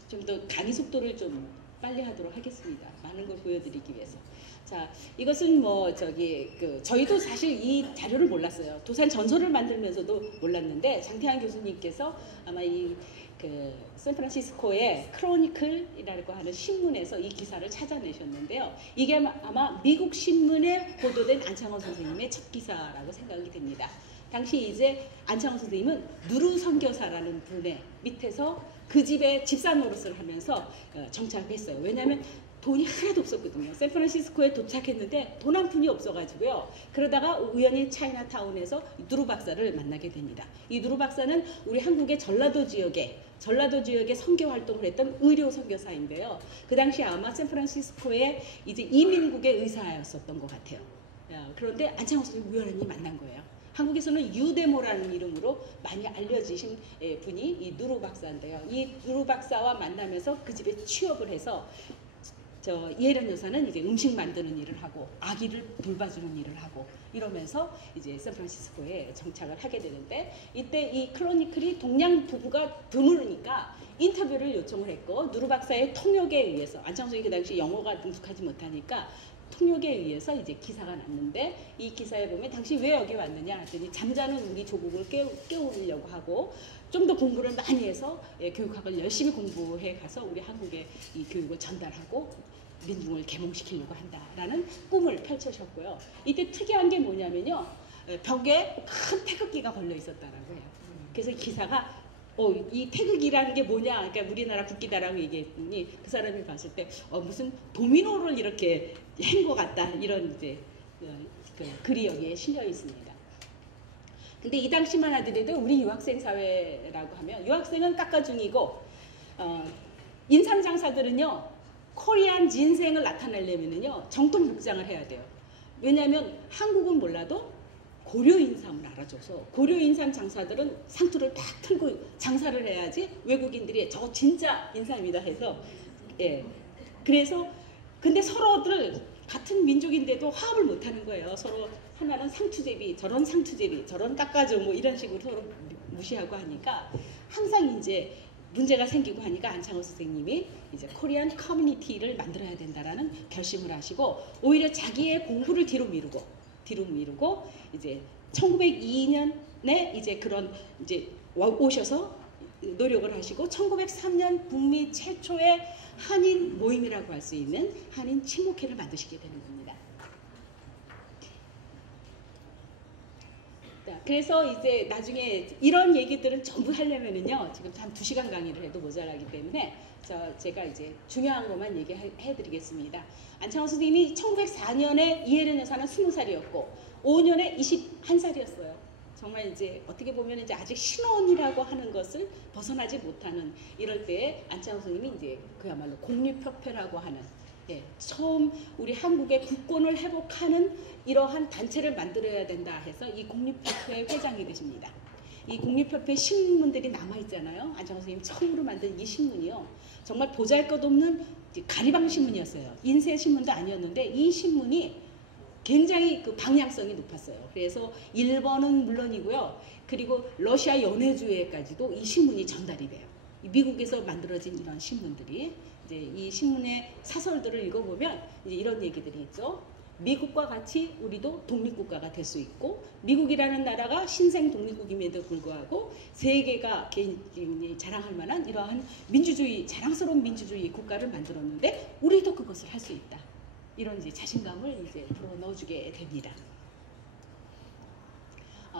좀 더 강의 속도를 좀 빨리 하도록 하겠습니다. 많은 걸 보여드리기 위해서. 자, 이것은 뭐 저희도 사실 이 자료를 몰랐어요. 도산 전설을 만들면서도 몰랐는데 장태환 교수님께서 아마 샌프란시스코의 크로니클이라고 하는 신문에서 이 기사를 찾아내셨는데요. 이게 아마 미국 신문에 보도된 안창호 선생님의 첫 기사라고 생각이 됩니다. 당시 이제 안창호 선생님은 누루 선교사라는 분의 밑에서 그 집에 집사 노릇을 하면서 정착했어요. 왜냐하면 돈이 하나도 없었거든요. 샌프란시스코에 도착했는데 돈 한 푼이 없어가지고요. 그러다가 우연히 차이나타운에서 누루 박사를 만나게 됩니다. 이 누루 박사는 우리 한국의 전라도 지역에 선교 활동을 했던 의료 선교사인데요. 그 당시 아마 샌프란시스코에 이제 이민국의 의사였었던 것 같아요. 그런데 안창호 선생님 우연히 만난 거예요. 한국에서는 유대모라는 이름으로 많이 알려지신 분이 이 누루 박사인데요. 이 누루 박사와 만나면서 그 집에 취업을 해서 이혜련 여사는 이제 음식 만드는 일을 하고 아기를 돌봐주는 일을 하고 이러면서 이제 샌프란시스코에 정착을 하게 되는데 이때 이 크로니클이 동양 부부가 드물으니까 인터뷰를 요청을 했고 누루 박사의 통역에 의해서 안창호 선생님이 그 당시 영어가 능숙하지 못하니까 통역에 의해서 이제 기사가 났는데 이 기사에 보면 당시 왜 여기 왔느냐 했더니 잠자는 우리 조국을 깨우려고 하고 좀 더 공부를 많이 해서 교육학을 열심히 공부해 가서 우리 한국에 이 교육을 전달하고 민중을 계몽시키려고 한다라는 꿈을 펼쳐셨고요. 이때 특이한 게 뭐냐면요. 벽에 큰 태극기가 걸려 있었다라고 해요. 그래서 기사가 이 태극이라는 게 뭐냐, 그러니까 우리나라 국기다라고 얘기했더니 그 사람이 봤을 때 무슨 도미노를 이렇게 한 것 같다 이런 이제 글이 여기에 실려 있습니다. 근데 이 당시만 하더라도 우리 유학생 사회라고 하면 유학생은 깎아중이고 인삼 장사들은요 코리안 진생을 나타내려면요 정통 복장을 해야 돼요. 왜냐하면 한국은 몰라도 고려 인삼을 알아줘서 고려 인삼 장사들은 상투를 딱 틀고 장사를 해야지 외국인들이 저거 진짜 인삼이다 해서 그래서 근데 서로들 같은 민족인데도 화합을 못하는 거예요. 서로 하나는 상투제비, 저런 상투제비, 저런 깎아줘 뭐 이런 식으로 서로 무시하고 하니까 항상 이제 문제가 생기고 하니까 안창호 선생님이 이제 코리안 커뮤니티를 만들어야 된다라는 결심을 하시고 오히려 자기의 공부를 뒤로 미루고 이제 1902년에 이제 그런 이제 오셔서 노력을 하시고 1903년 북미 최초의 한인 모임이라고 할 수 있는 한인 친목회를 만드시게 되는 겁니다. 그래서 이제 나중에 이런 얘기들은 전부 하려면은요 지금 한 2시간 강의를 해도 모자라기 때문에 제가 이제 중요한 것만 얘기해 드리겠습니다. 안창호 선생님이 1904년에 이혜련 여사는 20살이었고 5년에 21살이었어요. 정말 이제 어떻게 보면 이제 아직 신혼이라고 하는 것을 벗어나지 못하는 이럴 때에 안창호 선생님이 이제 그야말로 공립협회라고 하는 처음 우리 한국의 국권을 회복하는 이러한 단체를 만들어야 된다 해서 이 공립협회 회장이 되십니다. 이 공립협회 신문들이 남아있잖아요. 안창호 선생님 처음으로 만든 이 신문이요. 정말 보잘것없는 가리방 신문이었어요. 인쇄 신문도 아니었는데 이 신문이 굉장히 그 방향성이 높았어요. 그래서 일본은 물론이고요. 그리고 러시아 연해주에까지도 이 신문이 전달이 돼요. 미국에서 만들어진 이런 신문들이 이제 이 신문의 사설들을 읽어보면 이제 이런 얘기들이 있죠. 미국과 같이 우리도 독립국가가 될 수 있고 미국이라는 나라가 신생 독립국임에도 불구하고 세계가 개인이 자랑할 만한 이러한 자랑스러운 민주주의 국가를 만들었는데 우리도 그것을 할 수 있다. 이런 이제 자신감을 이제 불어넣어주게 됩니다.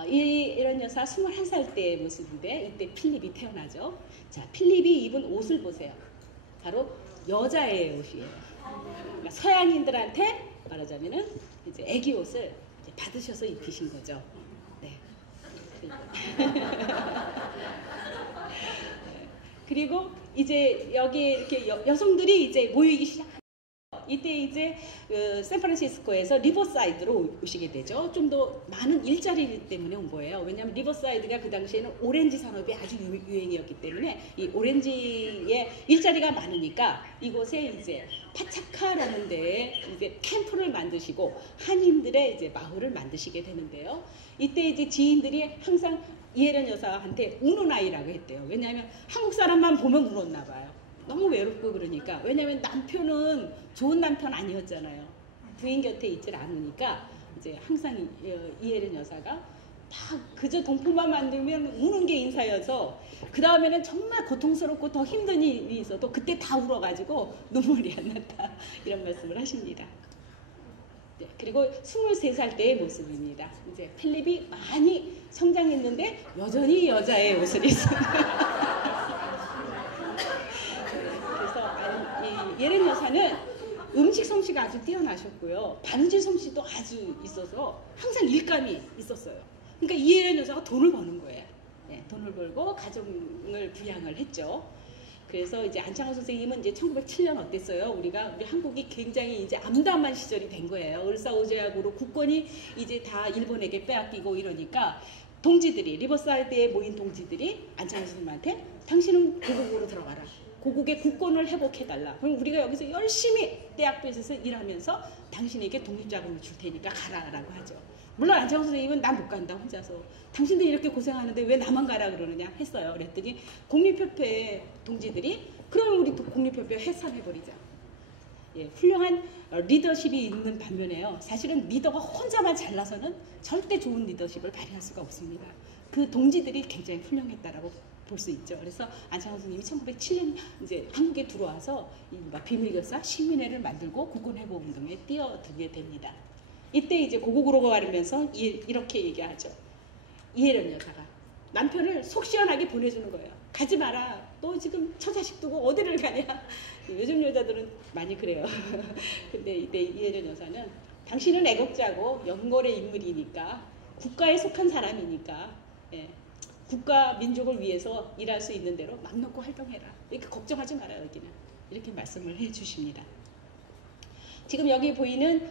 이런 여사 21살 때의 모습인데 이때 필립이 태어나죠. 자, 필립이 입은 옷을 보세요. 바로 여자의 옷이에요. 그러니까 서양인들한테 말하자면은 이제 애기 옷을 이제 받으셔서 입히신 거죠. 네. 그리고 이제 여기 이렇게 여성들이 이제 모이기 시작합니다. 이때 이제 샌프란시스코에서 리버사이드로 오시게 되죠. 좀 더 많은 일자리 때문에 온 거예요. 왜냐하면 리버사이드가 그 당시에는 오렌지 산업이 아주 유행이었기 때문에 이 오렌지에 일자리가 많으니까 이곳에 이제 파차카라는 데에 이제 캠프를 만드시고 한인들의 이제 마을을 만드시게 되는데요. 이때 이제 지인들이 항상 이혜련 여사한테 우는 아이라고 했대요. 왜냐하면 한국 사람만 보면 울었나 봐요. 너무 외롭고 그러니까 왜냐하면 남편은 좋은 남편 아니었잖아요. 부인 곁에 있질 않으니까 이제 항상 이혜련 여사가 다 그저 동포만 만들면 우는 게 인사여서 그 다음에는 정말 고통스럽고 더 힘든 일이 있어도 그때 다 울어가지고 눈물이 안 났다 이런 말씀을 하십니다. 네, 그리고 23살 때의 모습입니다. 이제 필립이 많이 성장했는데 여전히 여자의 옷을 입습니다. 그래서 이 예련 여사는 음식 솜씨가 아주 뛰어나셨고요. 바느질 솜씨도 아주 있어서 항상 일감이 있었어요. 그러니까 이혜련 여사가 돈을 버는 거예요. 네, 돈을 벌고 가정을 부양을 했죠. 그래서 이제 안창호 선생님은 이제 1907년 어땠어요? 우리 한국이 굉장히 이제 암담한 시절이 된 거예요. 을사오제약으로 국권이 이제 다 일본에게 빼앗기고 이러니까 동지들이 리버사이드에 모인 동지들이 안창호 선생님한테 당신은 고국으로 들어가라. 고국의 국권을 회복해달라. 그럼 우리가 여기서 열심히 대학교에서 일하면서 당신에게 독립자금을 줄 테니까 가라라고 하죠. 물론 안창호 선생님은 나 못 간다 혼자서. 당신들 이렇게 고생하는데 왜 나만 가라 그러느냐 했어요. 그랬더니 공립협회 동지들이 그러면 우리 공립협회 해산해버리자. 예, 훌륭한 리더십이 있는 반면에요. 사실은 리더가 혼자만 잘나서는 절대 좋은 리더십을 발휘할 수가 없습니다. 그 동지들이 굉장히 훌륭했다라고 볼 수 있죠. 그래서 안창호 선생님이 1907년 이제 한국에 들어와서 비밀결사 시민회를 만들고 국권회복 운동에 뛰어들게 됩니다. 이때 이제 고국으로 가면서 이렇게 얘기하죠. 이혜련 여사가 남편을 속 시원하게 보내주는 거예요. 가지 마라. 너 지금 처자식 두고 어디를 가냐. 요즘 여자들은 많이 그래요. 근데 이때 이혜련 여사는 당신은 애국자고 영골의 인물이니까 국가에 속한 사람이니까 예, 국가 민족을 위해서 일할 수 있는 대로 맘 놓고 활동해라. 이렇게 걱정하지 마라 여기는. 이렇게 말씀을 해주십니다. 지금 여기 보이는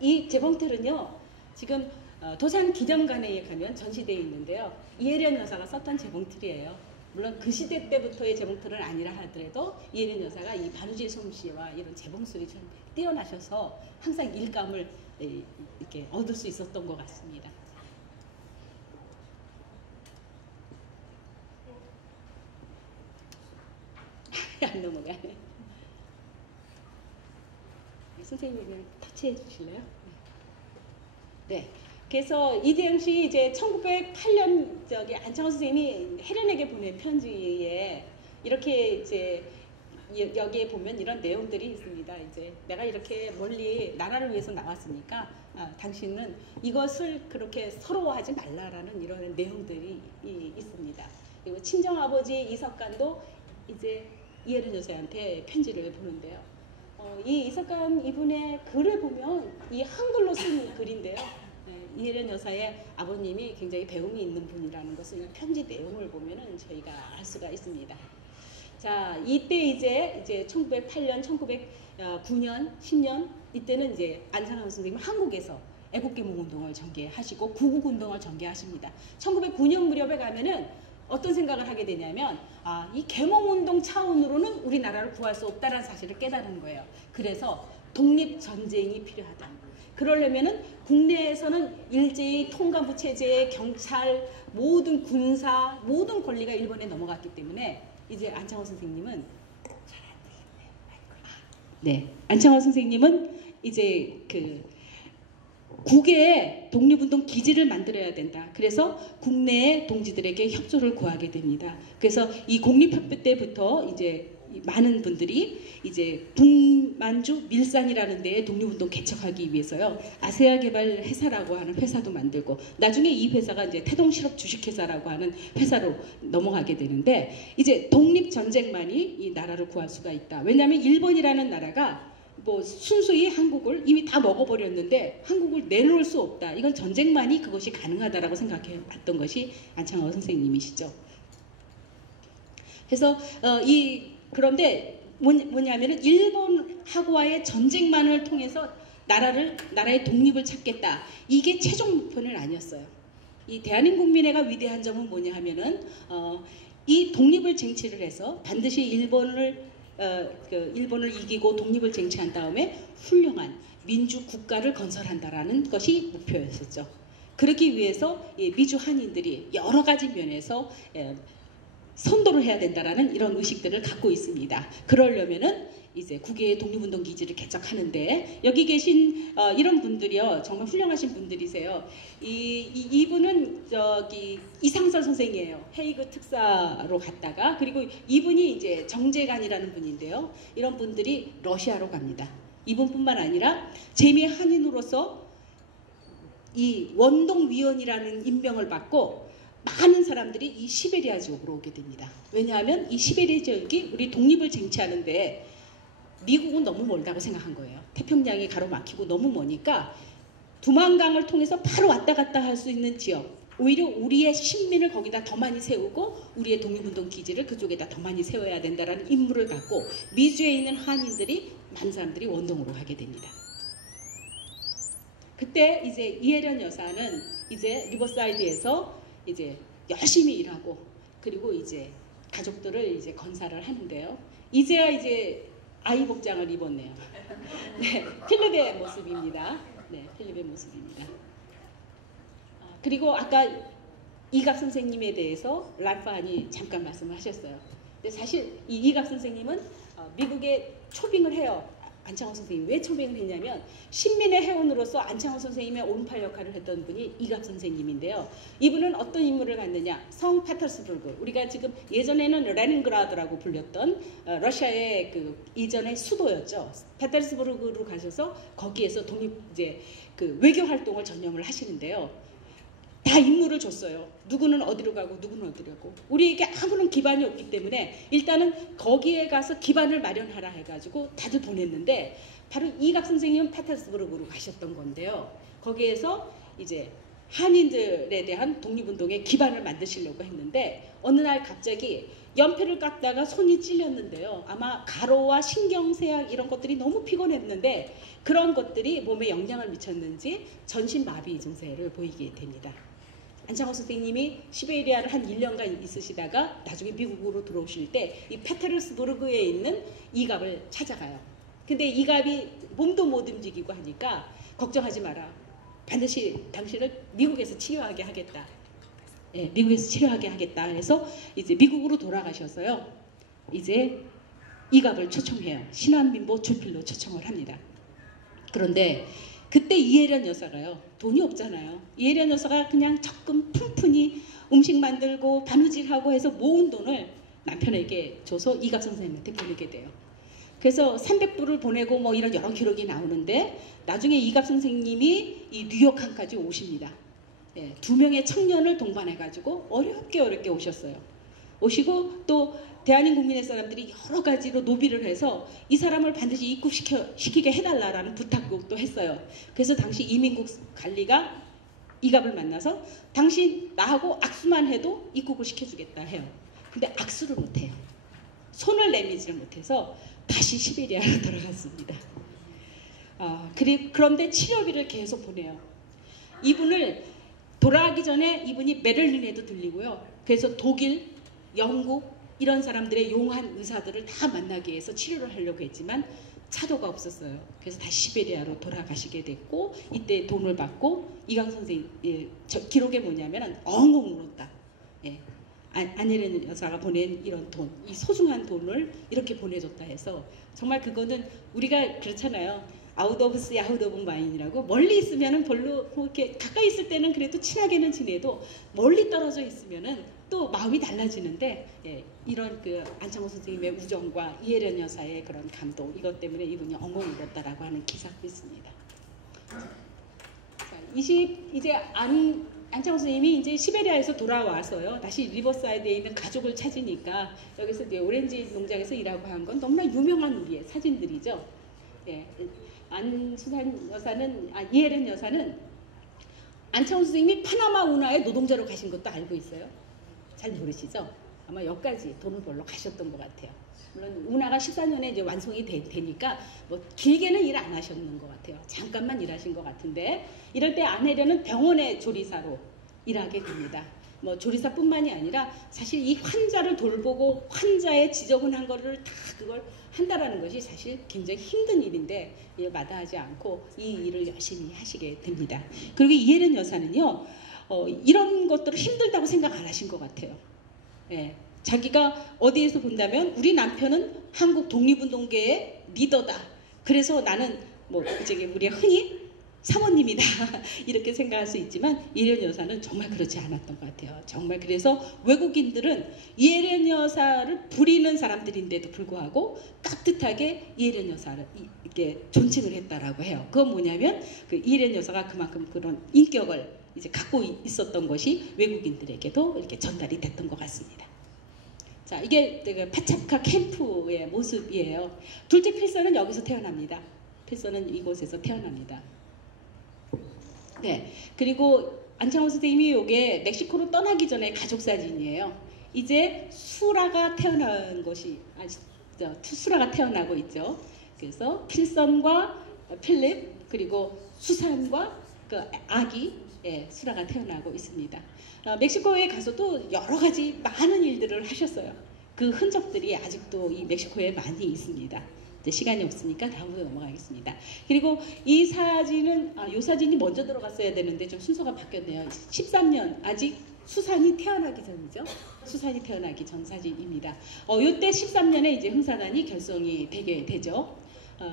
이 재봉틀은요. 지금 도산 기념관에 가면 전시되어 있는데요. 이혜련 여사가 썼던 재봉틀이에요. 물론 그 시대 때부터의 재봉틀은 아니라 하더라도 이혜련 여사가 이 바느질 솜씨와 이런 재봉술이 좀 뛰어나셔서 항상 일감을 이렇게 얻을 수 있었던 것 같습니다. 안 넘어가네. 선생님이 터치해 주실래요? 네. 그래서 이재영 씨 이제 1908년 저기 안창호 선생님이 혜련에게 보낸 편지에 이렇게 이제 여기에 보면 이런 내용들이 있습니다. 이제 내가 이렇게 멀리 나라를 위해서 나왔으니까 당신은 이것을 그렇게 서러워하지 말라라는 이런 내용들이 있습니다. 그리고 친정 아버지 이석간도 이제 이혜련 여사한테 편지를 보는데요. 이 이석간 이분의 글을 보면 이 한글로 쓴 글인데요. 이혜련 여사의 아버님이 굉장히 배움이 있는 분이라는 것을 이 편지 내용을 보면은 저희가 알 수가 있습니다. 자, 이때 이제 1908년, 1909년, 10년 이때는 이제 안창호 선생님은 한국에서 애국개몽 운동을 전개하시고 구국 운동을 전개하십니다. 1909년 무렵에 가면은 어떤 생각을 하게 되냐면 이 계몽운동 차원으로는 우리나라를 구할 수 없다는 사실을 깨달은 거예요. 그래서 독립전쟁이 필요하다. 그러려면은 국내에서는 일제히 통감부 체제, 경찰, 모든 군사, 모든 권리가 일본에 넘어갔기 때문에 이제 안창호 선생님은 잘 안 들리네요. 네, 안창호 선생님은 이제 국외에 독립운동 기지를 만들어야 된다. 그래서 국내의 동지들에게 협조를 구하게 됩니다. 그래서 이 공립협회 때부터 이제 많은 분들이 이제 북만주 밀산이라는 데에 독립운동 개척하기 위해서요. 아세아 개발 회사라고 하는 회사도 만들고 나중에 이 회사가 이제 태동실업 주식회사라고 하는 회사로 넘어가게 되는데 이제 독립전쟁만이 이 나라를 구할 수가 있다. 왜냐하면 일본이라는 나라가 뭐 순수히 한국을 이미 다 먹어버렸는데 한국을 내놓을 수 없다. 이건 전쟁만이 그것이 가능하다라고 생각해 봤던 것이 안창호 선생님이시죠. 그래서 그런데 뭐냐면은 일본하고와의 전쟁만을 통해서 나라의 독립을 찾겠다. 이게 최종 목표는 아니었어요. 이 대한민국민회가 위대한 점은 뭐냐 하면은 이 독립을 쟁취를 해서 반드시 일본을 이기고 독립을 쟁취한 다음에 훌륭한 민주 국가를 건설한다라는 것이 목표였었죠. 그러기 위해서 미주 한인들이 여러 가지 면에서 선도를 해야 된다라는 이런 의식들을 갖고 있습니다. 그러려면은 이제 국외 독립운동 기지를 개척하는데 여기 계신 이런 분들이요 정말 훌륭하신 분들이세요. 이분은 저기 이상설 선생이에요. 헤이그 특사로 갔다가 그리고 이분이 이제 정재관이라는 분인데요. 이런 분들이 러시아로 갑니다. 이분뿐만 아니라 재미 한인으로서 이 원동위원이라는 임명을 받고 많은 사람들이 이 시베리아 지역으로 오게 됩니다. 왜냐하면 이 시베리아 지역이 우리 독립을 쟁취하는데 미국은 너무 멀다고 생각한 거예요. 태평양이 가로막히고 너무 머니까 두만강을 통해서 바로 왔다 갔다 할 수 있는 지역, 오히려 우리의 신민을 거기다 더 많이 세우고 우리의 독립운동 기지를 그쪽에다 더 많이 세워야 된다는 임무를 갖고 미주에 있는 한인들이 많은 사람들이 원동으로 가게 됩니다. 그때 이제 이혜련 여사는 이제 리버사이드에서 이제 열심히 일하고 그리고 이제 가족들을 이제 건사를 하는데요. 이제야 이제 아이 복장을 입었네요. 네, 필립의 모습입니다. 네, 필립의 모습입니다. 그리고 아까 이갑 선생님에 대해서 랄파안이 잠깐 말씀을 하셨어요. 근데 사실 이 이갑 선생님은 미국에 초빙을 해요. 안창호 선생님 왜 초빙을 했냐면 신민의 해운으로서 안창호 선생님의 온팔 역할을 했던 분이 이갑 선생님인데요. 이분은 어떤 임무를 갖느냐, 성 페터스부르크, 우리가 지금 예전에는 레닌그라드라고 불렸던 러시아의 그 이전의 수도였죠. 페터스부르크로 가셔서 거기에서 독립 이제 그 외교 활동을 전념을 하시는데요. 다 임무를 줬어요. 누구는 어디로 가고 누구는 어디로 가고. 우리에게 아무런 기반이 없기 때문에 일단은 거기에 가서 기반을 마련하라 해가지고 다들 보냈는데 바로 이갑 선생님은 페터스부르크로 가셨던 건데요. 거기에서 이제 한인들에 대한 독립운동의 기반을 만드시려고 했는데 어느 날 갑자기 연필을 깎다가 손이 찔렸는데요. 아마 가로와 신경쇠약 이런 것들이 너무 피곤했는데 그런 것들이 몸에 영향을 미쳤는지 전신마비 증세를 보이게 됩니다. 안창호 선생님이 시베리아를 한 1년간 있으시다가 나중에 미국으로 들어오실 때 이 페테르스부르크에 있는 이갑을 찾아가요. 근데 이갑이 몸도 못 움직이고 하니까 걱정하지 마라. 반드시 당신을 미국에서 치료하게 하겠다. 예, 미국에서 치료하게 하겠다 해서 이제 미국으로 돌아가셔서요. 이제 이갑을 초청해요. 신한민보 주필로 초청을 합니다. 그런데 그때 이혜련 여사가요. 돈이 없잖아요. 이혜련 여사가 그냥 적금 푼푼히 음식 만들고 바느질하고 해서 모은 돈을 남편에게 줘서 이갑 선생님한테 보내게 돼요. 그래서 300불을 보내고 뭐 이런 여러 기록이 나오는데 나중에 이갑 선생님이 이 뉴욕항까지 오십니다. 예, 2명의 청년을 동반해가지고 어렵게 오셨어요. 오시고 또 대한민국민의 사람들이 여러 가지로 노비를 해서 이 사람을 반드시 입국시키게 해달라라는 부탁도 했어요. 그래서 당시 이민국 관리가 이갑을 만나서 당신 나하고 악수만 해도 입국을 시켜주겠다 해요. 근데 악수를 못해요. 손을 내밀지를 못해서 다시 시베리아로 돌아갔습니다. 그런데 치료비를 계속 보내요. 이분을 돌아가기 전에 이분이 베를린에도 들리고요. 그래서 독일, 영국 이런 사람들의 용한 의사들을 다 만나기 위해서 치료를 하려고 했지만 차도가 없었어요. 그래서 다시 시베리아로 돌아가시게 됐고 이때 돈을 받고 이강 선생님 기록에 뭐냐면 엉엉 울었다. 예. 안혜련 여사가 보낸 이런 돈, 이 소중한 돈을 이렇게 보내줬다 해서 정말 그거는 우리가 그렇잖아요. 아웃 오브 시 아웃 오브 마인이라고 멀리 있으면은 별로 뭐 이렇게 가까이 있을 때는 그래도 친하게는 지내도 멀리 떨어져 있으면은 또 마음이 달라지는데 예, 이런 그 안창호 선생님의 우정과 이혜련 여사의 그런 감동 이것 때문에 이분이 엉엉 울었다라고 하는 기사도 있습니다. 자, 이제 안창호 선생님이 이제 시베리아에서 돌아와서요. 다시 리버사이드에 있는 가족을 찾으니까 여기서 이제 오렌지 농장에서 일하고 한 건 너무나 유명한 우리의 사진들이죠. 예, 안수산 여사는 이혜련 여사는 안창호 선생님이 파나마 운하에 노동자로 가신 것도 알고 있어요. 잘 모르시죠? 아마 여기까지 돈을 벌러 가셨던 것 같아요. 물론 운하가 14년에 이제 완성이 되니까 뭐 길게는 일 안 하셨는 것 같아요. 잠깐만 일하신 것 같은데 이럴 때 안혜련은 병원의 조리사로 일하게 됩니다. 뭐 조리사뿐만이 아니라 사실 이 환자를 돌보고 환자의 지저분한 거를 다 그걸 한다라는 것이 사실 굉장히 힘든 일인데 마다하지 않고 이 일을 열심히 하시게 됩니다. 그리고 이혜련 여사는요. 이런 것들을 힘들다고 생각 안 하신 것 같아요. 예, 자기가 어디에서 본다면 우리 남편은 한국 독립운동계의 리더다. 그래서 나는 뭐 이제 우리 흔히 사모님이다 이렇게 생각할 수 있지만 이혜련 여사는 정말 그렇지 않았던 것 같아요. 정말 그래서 외국인들은 이혜련 여사를 부리는 사람들인데도 불구하고 깍듯하게 이혜련 여사를 이렇게 존칭을 했다라고 해요. 그건 뭐냐면 그 이혜련 여사가 그만큼 그런 인격을 이제 갖고 있었던 것이 외국인들에게도 이렇게 전달이 됐던 것 같습니다. 자, 이게 파차카 캠프의 모습이에요. 둘째 필서는 여기서 태어납니다. 필서는 이곳에서 태어납니다. 네, 그리고 안창호 선생님이 이게 멕시코로 떠나기 전에 가족 사진이에요. 이제 수라가 태어난 것이 수라가 태어나고 있죠. 그래서 필선과 필립 그리고 수산과 그 아기 수라가 태어나고 있습니다. 멕시코에 가서도 여러 가지 많은 일들을 하셨어요. 그 흔적들이 아직도 이 멕시코에 많이 있습니다. 시간이 없으니까 다음으로 넘어가겠습니다. 그리고 이 사진은 이 사진이 먼저 들어갔어야 되는데 좀 순서가 바뀌었네요. 13년 아직 수산이 태어나기 전이죠. 수산이 태어나기 전 사진입니다. 이때 13년에 이제 흥사단이 결성이 되게 되죠.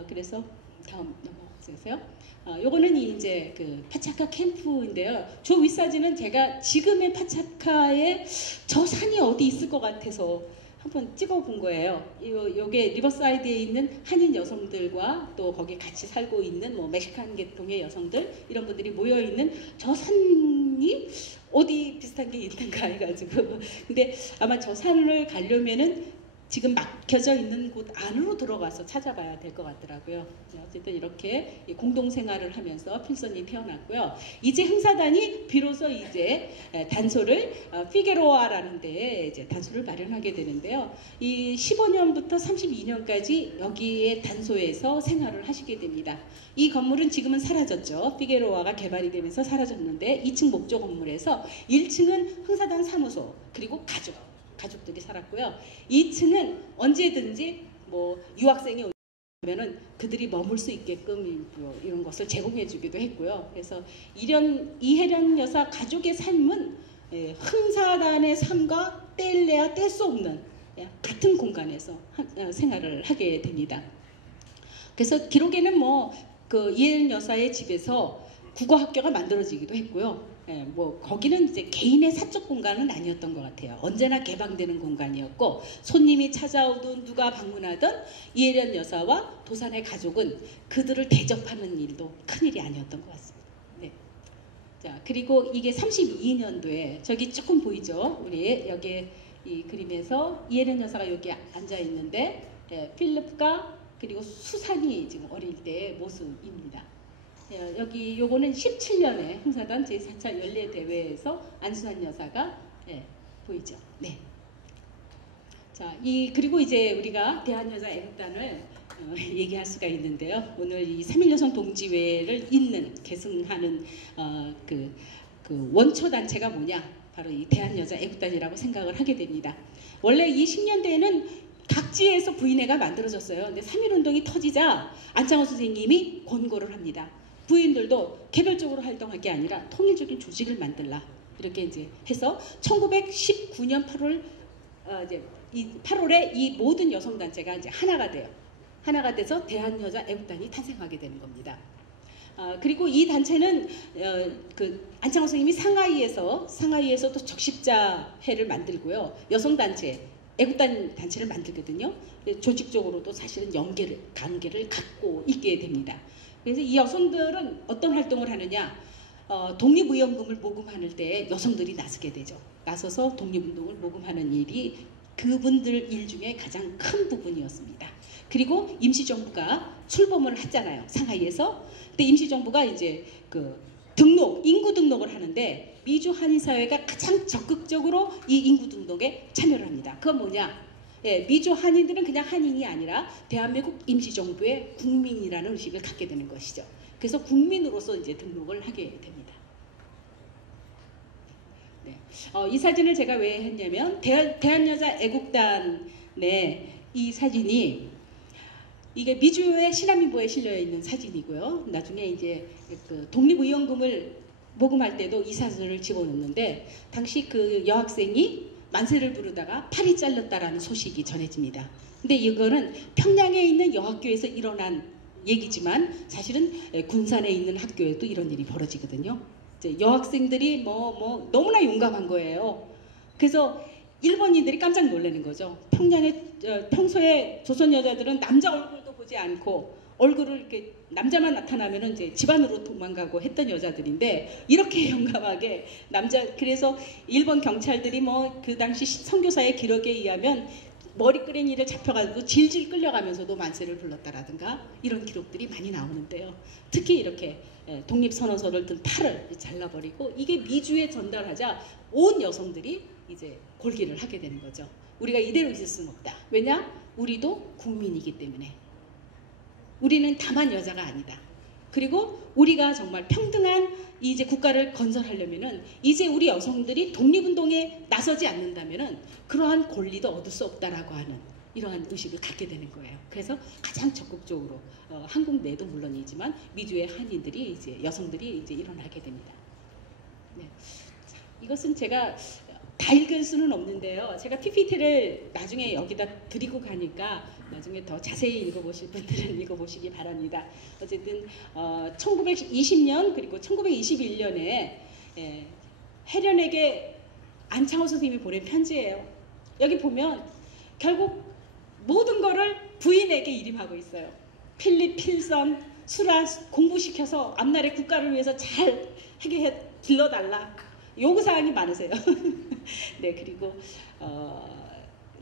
그래서 다음 넘어가세요. 요거는 이제 그 파차카 캠프인데요. 저 윗사진은 제가 지금의 파차카에 저 산이 어디 있을 것 같아서 한번 찍어본 거예요. 요게 리버사이드에 있는 한인 여성들과 또 거기 같이 살고 있는 뭐 멕시칸 계통의 여성들 이런 분들이 모여 있는 저 산이 어디 비슷한 게 있는가 해가지고 근데 아마 저 산을 가려면은 지금 막혀져 있는 곳 안으로 들어가서 찾아봐야 될 것 같더라고요. 어쨌든 이렇게 공동생활을 하면서 필선이 태어났고요. 이제 흥사단이 비로소 이제 단소를 피게로아라는 데에 이제 단소를 마련하게 되는데요. 이 15년부터 32년까지 여기에 단소에서 생활을 하시게 됩니다. 이 건물은 지금은 사라졌죠. 피게로아가 개발이 되면서 사라졌는데 2층 목조 건물에서 1층은 흥사단 사무소 그리고 가족들이 살았고요. 2층은 언제든지 뭐 유학생이 오면은 그들이 머물 수 있게끔 이런 것을 제공해 주기도 했고요. 그래서 이혜련 여사 가족의 삶은 흥사단의 삶과 뗄래야 뗄 수 없는 같은 공간에서 생활을 하게 됩니다. 그래서 기록에는 뭐 그 이혜련 여사의 집에서 국어학교가 만들어지기도 했고요. 뭐 거기는 이제 개인의 사적 공간은 아니었던 것 같아요. 언제나 개방되는 공간이었고 손님이 찾아오든 누가 방문하든 이혜련 여사와 도산의 가족은 그들을 대접하는 일도 큰일이 아니었던 것 같습니다. 네. 자, 그리고 이게 32년도에 저기 조금 보이죠? 우리 여기 이 그림에서 이혜련 여사가 여기 앉아 있는데 필립과 그리고 수산이 지금 어릴 때의 모습입니다. 여기 요거는 17년에 흥사단 제4차 연례대회에서 안순환 여사가 보이죠. 네. 자, 그리고 이제 우리가 대한여자 애국단을 얘기할 수가 있는데요. 오늘 이 3.1여성 동지회를 계승하는 그 원초 단체가 뭐냐? 바로 이 대한여자 애국단이라고 생각을 하게 됩니다. 원래 이 10년대에는 각지에서 부인회가 만들어졌어요. 근데 3.1운동이 터지자 안창호 선생님이 권고를 합니다. 부인들도 개별적으로 활동할 게 아니라 통일적인 조직을 만들라 이렇게 이제 해서 1919년 8월에 이 모든 여성 단체가 이제 하나가 돼요. 하나가 돼서 대한여자 애국단이 탄생하게 되는 겁니다. 그리고 이 단체는 그 안창호 선생님이 상하이에서 또 적십자회를 만들고요. 여성 단체 애국단 단체를 만들거든요. 조직적으로도 사실은 관계를 갖고 있게 됩니다. 그래서 이 여성들은 어떤 활동을 하느냐? 독립의원금을 모금하는 때 여성들이 나서게 되죠. 나서서 독립운동을 모금하는 일이 그분들 일 중에 가장 큰 부분이었습니다. 그리고 임시정부가 출범을 했잖아요. 상하이에서. 근데 임시정부가 이제 인구 등록을 하는데 미주 한인사회가 가장 적극적으로 이 인구 등록에 참여를 합니다. 그건 뭐냐? 미주 한인들은 그냥 한인이 아니라 대한민국 임시정부의 국민이라는 의식을 갖게 되는 것이죠. 그래서 국민으로서 이제 등록을 하게 됩니다. 네. 이 사진을 제가 왜 했냐면 대한여자 애국단의 이 사진이 이게 미주의 신한민보에 실려 있는 사진이고요. 나중에 이제 그 독립의원금을 모금할 때도 이 사진을 집어넣는데 당시 그 여학생이 만세를 부르다가 팔이 잘렸다라는 소식이 전해집니다. 근데 이거는 평양에 있는 여학교에서 일어난 얘기지만 사실은 군산에 있는 학교에도 이런 일이 벌어지거든요. 이제 여학생들이 너무나 용감한 거예요. 그래서 일본인들이 깜짝 놀라는 거죠. 평소에 조선 여자들은 남자 얼굴도 보지 않고 얼굴을 이렇게 남자만 나타나면은 이제 집안으로 도망가고 했던 여자들인데 이렇게 용감하게 그래서 일본 경찰들이 그 당시 선교사의 기록에 의하면 머리끄레니를 잡혀가지고 질질 끌려가면서도 만세를 불렀다라든가 이런 기록들이 많이 나오는데요. 특히 이렇게 독립선언서를 든 팔을 잘라버리고 이게 미주에 전달하자 온 여성들이 이제 골기를 하게 되는 거죠. 우리가 이대로 있을 수는 없다. 왜냐? 우리도 국민이기 때문에. 우리는 다만 여자가 아니다. 그리고 우리가 정말 평등한 이제 국가를 건설하려면은 이제 우리 여성들이 독립운동에 나서지 않는다면은 그러한 권리도 얻을 수 없다라고 하는 이러한 의식을 갖게 되는 거예요. 그래서 가장 적극적으로 한국 내도 물론이지만 미주의 한인들이 이제 여성들이 이제 일어나게 됩니다. 네. 자, 이것은 제가 다 읽을 수는 없는데요. 제가 PPT를 나중에 여기다 드리고 가니까 나중에 더 자세히 읽어보실 분들은 읽어보시기 바랍니다. 어쨌든 1920년 그리고 1921년에 해련에게 안창호 선생님이 보낸 편지예요. 여기 보면 결국 모든 거를 부인에게 일임하고 있어요. 필립 필선 수라 공부시켜서 앞날의 국가를 위해서 잘 길러달라. 요구사항이 많으세요. 네, 그리고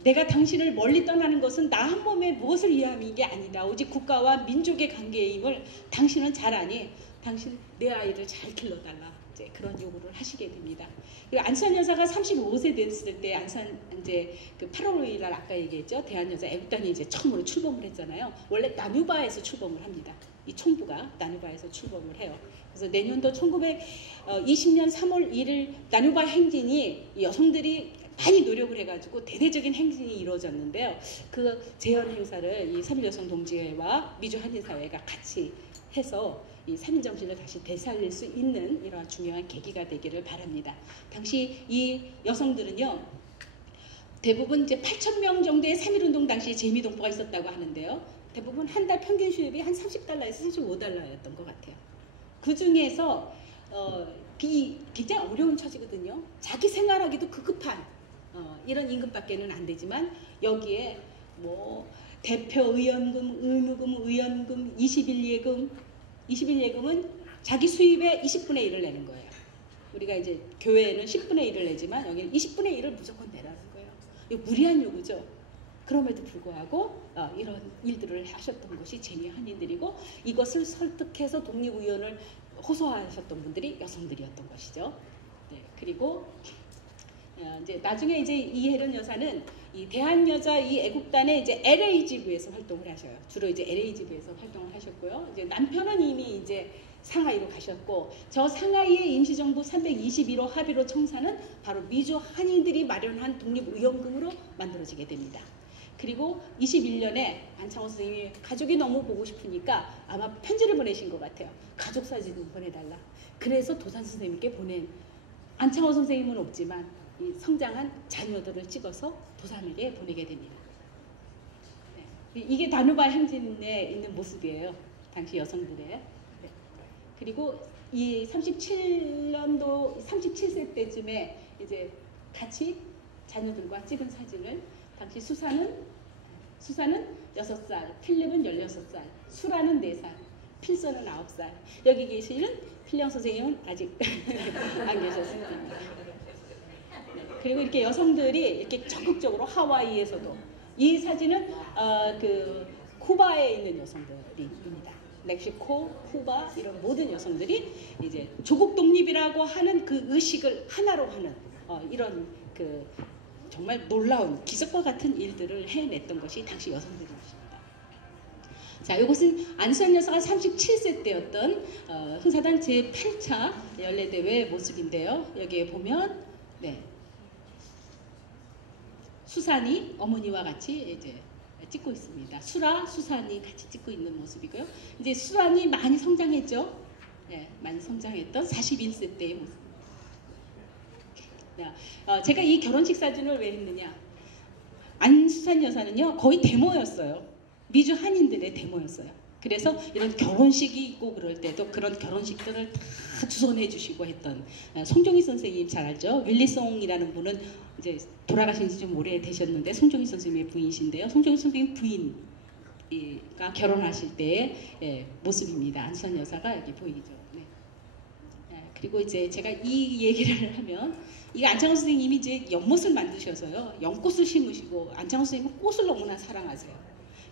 내가 당신을 멀리 떠나는 것은 나 한 몸에 무엇을 위함인 게 아니다. 오직 국가와 민족의 관계임을 당신은 잘 아니. 당신 내 아이를 잘 길러달라. 이제 그런 요구를 하시게 됩니다. 그리고 안수환 여사가 35세 됐을 때 이제 그 8월 5일 날 아까 얘기했죠. 대한여자 애국단이 이제 처음으로 출범을 했잖아요. 원래 나누바에서 출범을 합니다. 이 총부가 나누바에서 출범을 해요. 그래서 내년도 1920년 3월 1일 나누바 행진이 여성들이 많이 노력을 해가지고 대대적인 행진이 이루어졌는데요. 그 재현 행사를 이 3.1 여성 동지회와 미주 한인사회가 같이 해서 이 3인 정신을 다시 되살릴 수 있는 이러한 중요한 계기가 되기를 바랍니다. 당시 이 여성들은요, 대부분 이제 8,000명 정도의 3.1운동 당시 재미동포가 있었다고 하는데요. 대부분 한 달 평균 수입이 한 30달러에서 35달러였던 것 같아요. 그 중에서 굉장히 어려운 처지거든요. 자기 생활하기도 급급한 이런 임금밖에는 안 되지만 여기에 대표 의원금, 의무금, 의원금, 21예금은 자기 수입의 20분의 1을 내는 거예요. 우리가 이제 교회에는 10분의 1을 내지만 여기는 20분의 1을 무조건 내라는 거예요. 이거 무리한 요구죠. 그럼에도 불구하고 이런 일들을 하셨던 것이 재미 한인들이고 이것을 설득해서 독립의원을 호소하셨던 분들이 여성들이었던 것이죠. 네, 그리고 이제 나중에 이제 이혜련 여사는 이 대한여자 이 애국단의 이제 LA지부에서 활동을 하셔요. 주로 이제 LA지부에서 활동을 하셨고요. 이제 남편은 이미 이제 상하이로 가셨고 저 상하이의 임시정부 321호 합의로 청사는 바로 미주 한인들이 마련한 독립의원금으로 만들어지게 됩니다. 그리고 21년에 안창호 선생님이 가족이 너무 보고 싶으니까 아마 편지를 보내신 것 같아요. 가족 사진을 보내달라. 그래서 도산 선생님께 보낸 안창호 선생님은 없지만 이 성장한 자녀들을 찍어서 도산에게 보내게 됩니다. 네. 이게 다누바 행진에 있는 모습이에요. 당시 여성들의. 네. 그리고 이 37세 때쯤에 이제 같이 자녀들과 찍은 사진을 당시 수사는 6살, 필립은 16살, 수라는 4살, 필선은 9살. 여기 계시는 필령 선생님은 아직 안 계셨습니다. 그리고 이렇게 여성들이 이렇게 적극적으로 하와이에서도 이 사진은 그 쿠바에 있는 여성들입니다. 멕시코, 쿠바 이런 모든 여성들이 이제 조국 독립이라고 하는 그 의식을 하나로 하는 이런 그 정말 놀라운 기적과 같은 일들을 해냈던 것이 당시 여성들이었습니다. 자, 이것은 안수환 여사가 37세 때였던 흥사단 제8차 연례대회 모습인데요. 여기에 보면 네. 수산이 어머니와 같이 이제 찍고 있습니다. 수산이 같이 찍고 있는 모습이고요. 이제 수산이 많이 성장했죠. 네, 많이 성장했던 41세 때의 모습. 제가 이 결혼식 사진을 왜 했느냐? 안수산 여사는요 거의 데모였어요. 미주 한인들의 데모였어요. 그래서 이런 결혼식이 있고 그럴 때도 그런 결혼식들을 다 주선해 주시고 했던 송종희 선생님 잘 알죠? 윌리송이라는 분은 이제 돌아가신 지 좀 오래 되셨는데 송종희 선생님의 부인이신데요. 송종희 선생님 부인가 결혼하실 때의 모습입니다. 안수산 여사가 여기 보이죠. 네. 그리고 이제 제가 이 얘기를 하면 이 안창호 선생님이 이제 연못을 만드셔서요 연꽃을 심으시고 안창호 선생님은 꽃을 너무나 사랑하세요.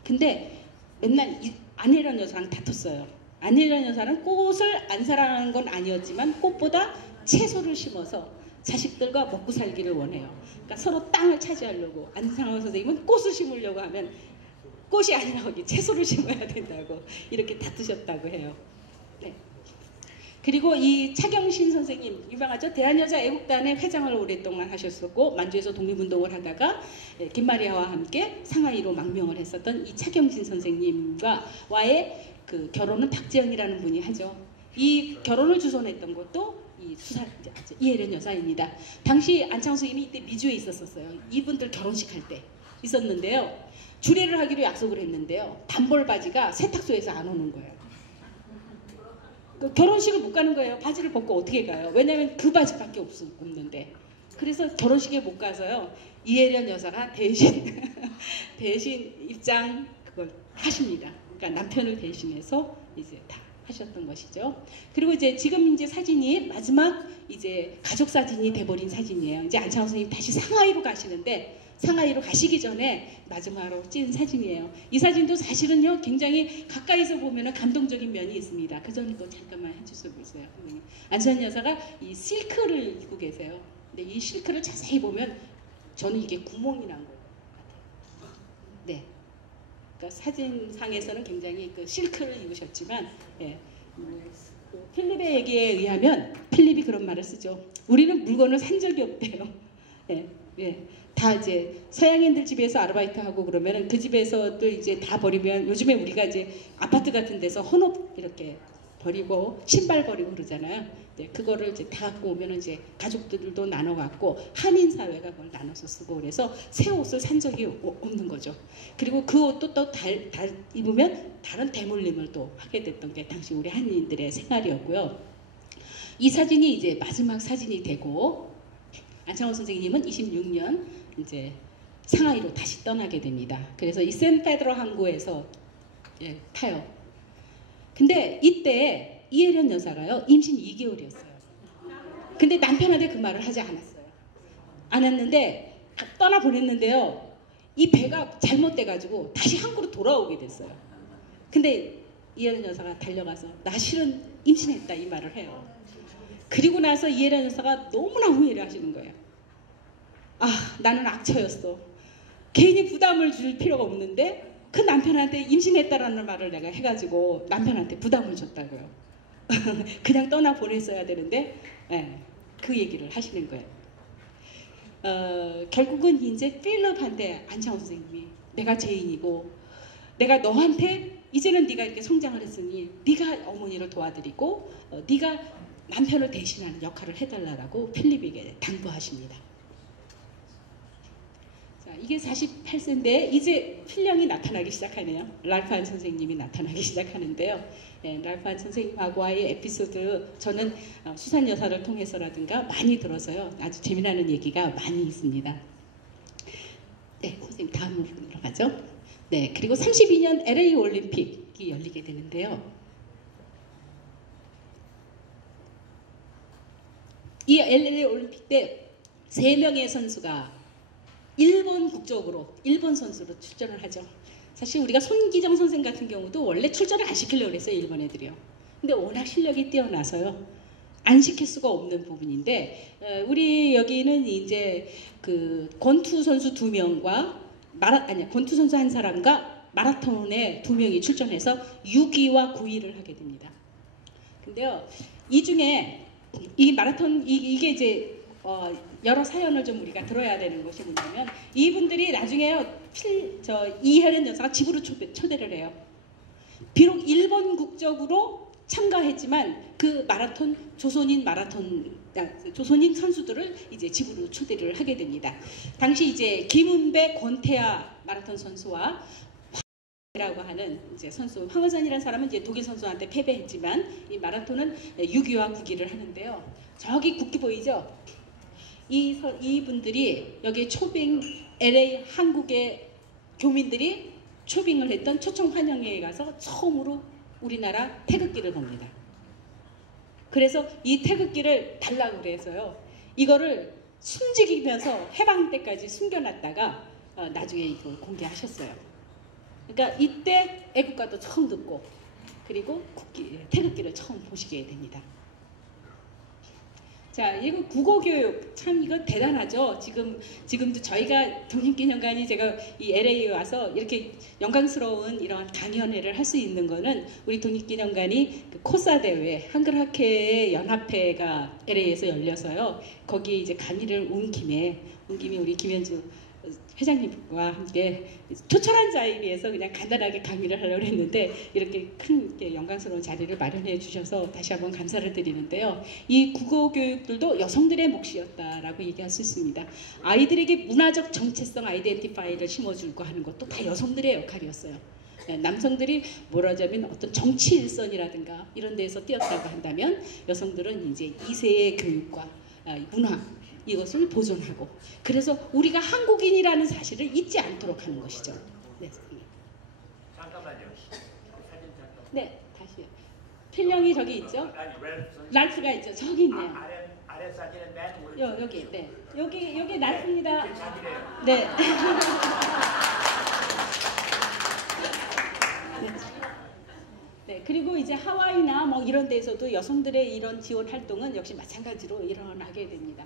근데 맨날 안혜련 여사랑 다퉜어요. 안혜련 여사는 꽃을 안 사랑하는 건 아니었지만 꽃보다 채소를 심어서 자식들과 먹고 살기를 원해요. 그러니까 서로 땅을 차지하려고 안창호 선생님은 꽃을 심으려고 하면 꽃이 아니라 거기 채소를 심어야 된다고 이렇게 다투셨다고 해요. 네. 그리고 이 차경신 선생님 유명하죠. 대한여자애국단의 회장을 오랫동안 하셨었고 만주에서 독립운동을 하다가 김마리아와 함께 상하이로 망명을 했었던 이 차경신 선생님과의 그 결혼은 박지영이라는 분이 하죠. 이 결혼을 주선했던 것도 이혜련 여사입니다. 당시 안창호 선생님이 이때 미주에 있었어요. 이분들 결혼식 할 때 있었는데요. 주례를 하기로 약속을 했는데요. 단벌 바지가 세탁소에서 안 오는 거예요. 결혼식을 못 가는 거예요. 바지를 벗고 어떻게 가요? 왜냐하면 그 바지밖에 없는데. 그래서 결혼식에 못 가서요. 이혜련 여사가 대신 입장 그걸 하십니다. 그러니까 남편을 대신해서 이제 다 하셨던 것이죠. 그리고 이제 지금 이제 사진이 마지막 이제 가족 사진이 돼버린 사진이에요. 이제 안창호 선생님 다시 상하이로 가시는데 상하이로 가시기 전에 마지막으로 찍은 사진이에요. 이 사진도 사실은요 굉장히 가까이서 보면 감동적인 면이 있습니다. 그 전에 또 잠깐만 해주셔 보세요. 안수산 여사가 이 실크를 입고 계세요. 근데 이 실크를 자세히 보면 저는 이게 구멍이 난 것 같아요. 네. 그러니까 사진상에서는 굉장히 그 실크를 입으셨지만 예. 필립의 얘기에 의하면 필립이 그런 말을 쓰죠. 우리는 물건을 산 적이 없대요. 예. 예. 다 이제 서양인들 집에서 아르바이트하고 그러면은 그 집에서 또 이제 다 버리면 요즘에 우리가 이제 아파트 같은 데서 헌옷 이렇게 버리고 신발 버리고 그러잖아요. 네, 그거를 이제 다 갖고 오면 이제 가족들도 나눠 갖고 한인 사회가 그걸 나눠서 쓰고 그래서 새 옷을 산 적이 없는 거죠. 그리고 그 옷도 또 입으면 다른 대물림을 또 하게 됐던 게 당시 우리 한인들의 생활이었고요. 이 사진이 이제 마지막 사진이 되고 안창호 선생님은 26년 이제 상하이로 다시 떠나게 됩니다. 그래서 이 샌페드로 항구에서 타요. 근데 이때 이혜련 여사가요 임신 2개월이었어요. 근데 남편한테 그 말을 하지 않았어요. 안 했는데 떠나 보냈는데요. 이 배가 잘못돼가지고 다시 항구로 돌아오게 됐어요. 근데 이혜련 여사가 달려가서 나 실은 임신했다 이 말을 해요. 그리고 나서 이혜련 여사가 너무나 후회를 하시는 거예요. 아, 나는 악처였어. 괜히 부담을 줄 필요가 없는데 그 남편한테 임신했다라는 말을 내가 해가지고 남편한테 부담을 줬다고요. 그냥 떠나 보냈어야 되는데 그 얘기를 하시는 거예요. 결국은 이제 필립한테 안창호 선생님이 내가 죄인이고 내가 너한테 이제는 네가 이렇게 성장을 했으니 네가 어머니를 도와드리고 네가 남편을 대신하는 역할을 해달라고 필립에게 당부하십니다. 자, 이게 48세인데 이제 필령이 나타나기 시작하네요. 랄프한 선생님이 나타나기 시작하는데요. 랄프한 선생님하고의 에피소드 저는 수산 여사를 통해서라든가 많이 들어서요. 아주 재미나는 얘기가 많이 있습니다. 네, 선생님 다음으로 들어가죠. 네, 그리고 32년 LA 올림픽이 열리게 되는데요. 이 LA 올림픽 때 3명의 선수가 일본 국적으로 일본 선수로 출전을 하죠. 사실 우리가 손기정 선생 같은 경우도 원래 출전을 안 시키려고 그랬어요. 일본 애들이요. 근데 워낙 실력이 뛰어나서요. 안 시킬 수가 없는 부분인데 우리 여기는 이제 그 권투 선수 2명과 권투 선수 1사람과 마라톤에 2명이 출전해서 6위와 9위를 하게 됩니다. 근데요. 이 중에 이 마라톤 이게 이제 여러 사연을 좀 우리가 들어야 되는 것이 뭐냐면 이분들이 나중에요 이혜련 여사가 집으로 초대를 해요. 비록 일본 국적으로 참가했지만 그 마라톤 조선인 마라톤 조선인 선수들을 이제 집으로 초대를 하게 됩니다. 당시 이제 김은배, 권태아 마라톤 선수와 라고 하는 이제 선수, 황은선이라는 사람은 이제 독일 선수한테 패배했지만 이 마라톤은 6위와 9위를 하는데요. 저기 국기 보이죠? 이분들이 여기 초빙 LA 한국의 교민들이 초빙을 했던 초청 환영회에 가서 처음으로 우리나라 태극기를 봅니다. 그래서 이 태극기를 달라고 그래서요. 이거를 숨지기면서 해방 때까지 숨겨놨다가 나중에 이걸 공개하셨어요. 그러니까 이때 애국가도 처음 듣고 그리고 태극기를 처음 보시게 됩니다. 자, 이거 국어교육 참 이건 대단하죠. 지금도 저희가 독립기념관이 제가 이 LA에 와서 이렇게 영광스러운 이런 강연회를 할 수 있는 거는 우리 독립기념관이 그 코사 대회 한글학회 연합회가 LA에서 열려서요. 거기에 이제 강의를 온 김에 우리 김현주 회장님과 함께 초철한 자리에서 그냥 간단하게 강의를 하려고 했는데 이렇게 큰 영광스러운 자리를 마련해 주셔서 다시 한번 감사를 드리는데요. 이 국어 교육들도 여성들의 몫이었다라고 얘기할 수 있습니다. 아이들에게 문화적 정체성 아이덴티파이를 심어주고 하는 것도 다 여성들의 역할이었어요. 남성들이 뭐라자면 어떤 정치 일선이라든가 이런 데서 뛰었다고 한다면 여성들은 이제 2세의 교육과 문화 이것을 보존하고 그래서 우리가 한국인이라는 사실을 잊지 않도록 하는 것이죠. 네. 잠깐만요. 사진 잠깐. 네, 다시요. 필령이 저기 있죠? 랄프가 있죠. 저기 있네요. 아래 사진은 맨 오른쪽. 여기, 네. 여기 랄프입니다. 자기래요. 네. 네, 그리고 이제 하와이나 뭐 이런 데서도 여성들의 이런 지원 활동은 역시 마찬가지로 일어나게 됩니다.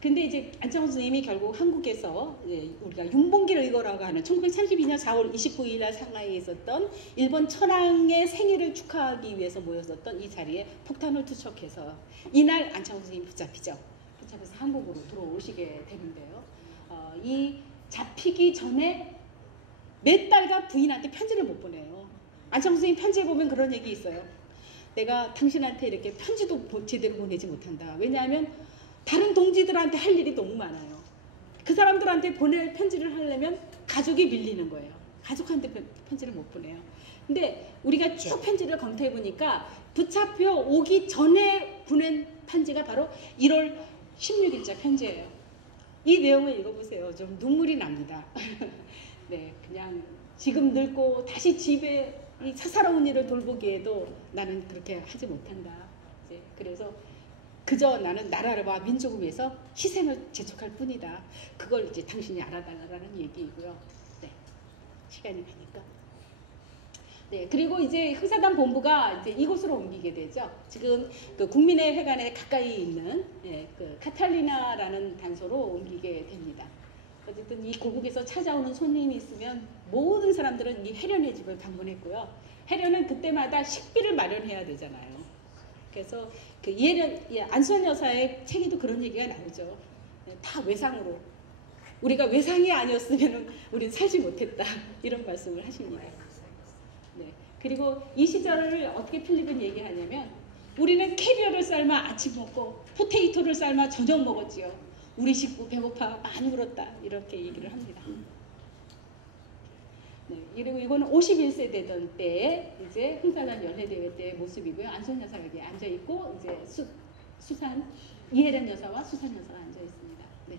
근데 이제 안창호 선생님이 결국 한국에서 우리가 윤봉길 의거라고 하는 1932년 4월 29일 날 상하이에 있었던 일본 천황의 생일을 축하하기 위해서 모였었던 이 자리에 폭탄을 투척해서 이날 안창호 선생님이 붙잡히죠. 붙잡혀서 한국으로 들어오시게 되는데요. 이 잡히기 전에 몇 달간 부인한테 편지를 못 보내요. 안창호 선생님 편지에 보면 그런 얘기 있어요. 내가 당신한테 이렇게 편지도 제대로 보내지 못한다. 왜냐하면 다른 동지들한테 할 일이 너무 많아요. 그 사람들한테 보낼 편지를 하려면 가족이 밀리는 거예요. 가족한테 편지를 못 보내요. 근데 우리가 쭉 편지를 검토해 보니까 붙잡혀 오기 전에 보낸 편지가 바로 1월 16일자 편지예요. 이 내용을 읽어보세요. 좀 눈물이 납니다. 네, 그냥 지금 늙고 다시 집에 이 사사로운 일을 돌보기에도 나는 그렇게 하지 못한다. 이제 그래서 그저 나는 나라와 민족을 위해서 희생을 제촉할 뿐이다. 그걸 이제 당신이 알아달라는 얘기이고요. 네, 시간이 가니까. 네, 그리고 이제 흥사단 본부가 이제 이곳으로 옮기게 되죠. 지금 그 국민의 회관에 가까이 있는 그 카탈리나라는 단소로 옮기게 됩니다. 어쨌든 이 고국에서 찾아오는 손님이 있으면 모든 사람들은 이 해련의 집을 방문했고요. 해련은 그때마다 식비를 마련해야 되잖아요. 그래서 그 안수현 여사의 책에도 그런 얘기가 나오죠. 다 외상으로. 우리가 외상이 아니었으면 우리는 살지 못했다. 이런 말씀을 하십니다. 네. 그리고 이 시절을 어떻게 필립은 얘기하냐면 우리는 캐비어를 삶아 아침 먹고 포테이토를 삶아 저녁 먹었지요. 우리 식구 배고파 많이 울었다. 이렇게 얘기를 합니다. 네, 그리고 이거는 51세 되던 때에 이제 흥사단 연례대회 때의 모습이고요. 안수현 여사가 여기 앉아 있고 이제 수산 이혜련 여사와 수산 여사가 앉아 있습니다. 네.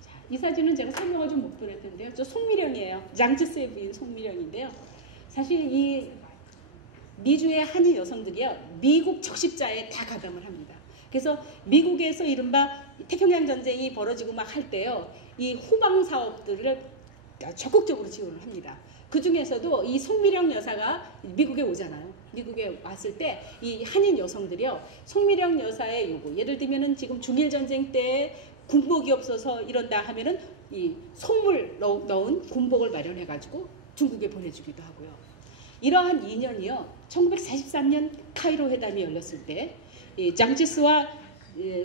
자, 이 사진은 제가 설명을 좀 못 드릴 텐데요. 저 송미령이에요. 장쯔스의 부인 송미령인데요. 사실 이 미주의 한인 여성들이요 미국 적십자에 다 가담을 합니다. 그래서 미국에서 이른바 태평양 전쟁이 벌어지고 막 할 때요 이 후방 사업들을 적극적으로 지원을 합니다. 그 중에서도 이 송미령 여사가 미국에 오잖아요. 미국에 왔을 때 이 한인 여성들이요 송미령 여사의 요구 예를 들면은 지금 중일 전쟁 때 군복이 없어서 이런다 하면은 이 속물 넣은 군복을 마련해 가지고 중국에 보내주기도 하고요. 이러한 인연이요 1943년 카이로 회담이 열렸을 때 이 장쯔스와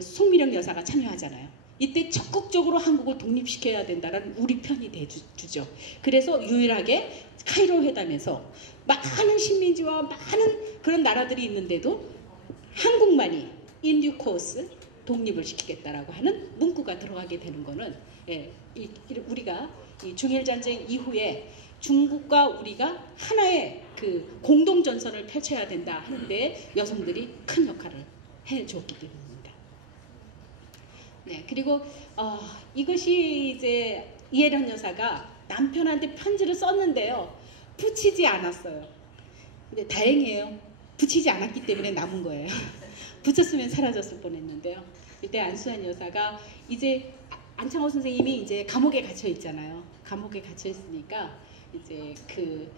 송미령 여사가 참여하잖아요. 이때 적극적으로 한국을 독립시켜야 된다는 우리 편이 돼주죠. 그래서 유일하게 카이로 회담에서 많은 식민지와 많은 그런 나라들이 있는데도 한국만이 in due course 독립을 시키겠다라고 하는 문구가 들어가게 되는 거는 우리가 이 중일 전쟁 이후에 중국과 우리가 하나의 그 공동 전선을 펼쳐야 된다 하는데 여성들이 큰 역할을 해줬기 때문입니다. 네, 그리고 이것이 이제 이혜련 여사가 남편한테 편지를 썼는데요, 붙이지 않았어요. 근데 다행이에요. 붙이지 않았기 때문에 남은 거예요. 붙였으면 사라졌을 뻔했는데요. 이때 안수환 여사가 이제 안창호 선생님이 이제 감옥에 갇혀 있잖아요. 감옥에 갇혀 있으니까 이제 그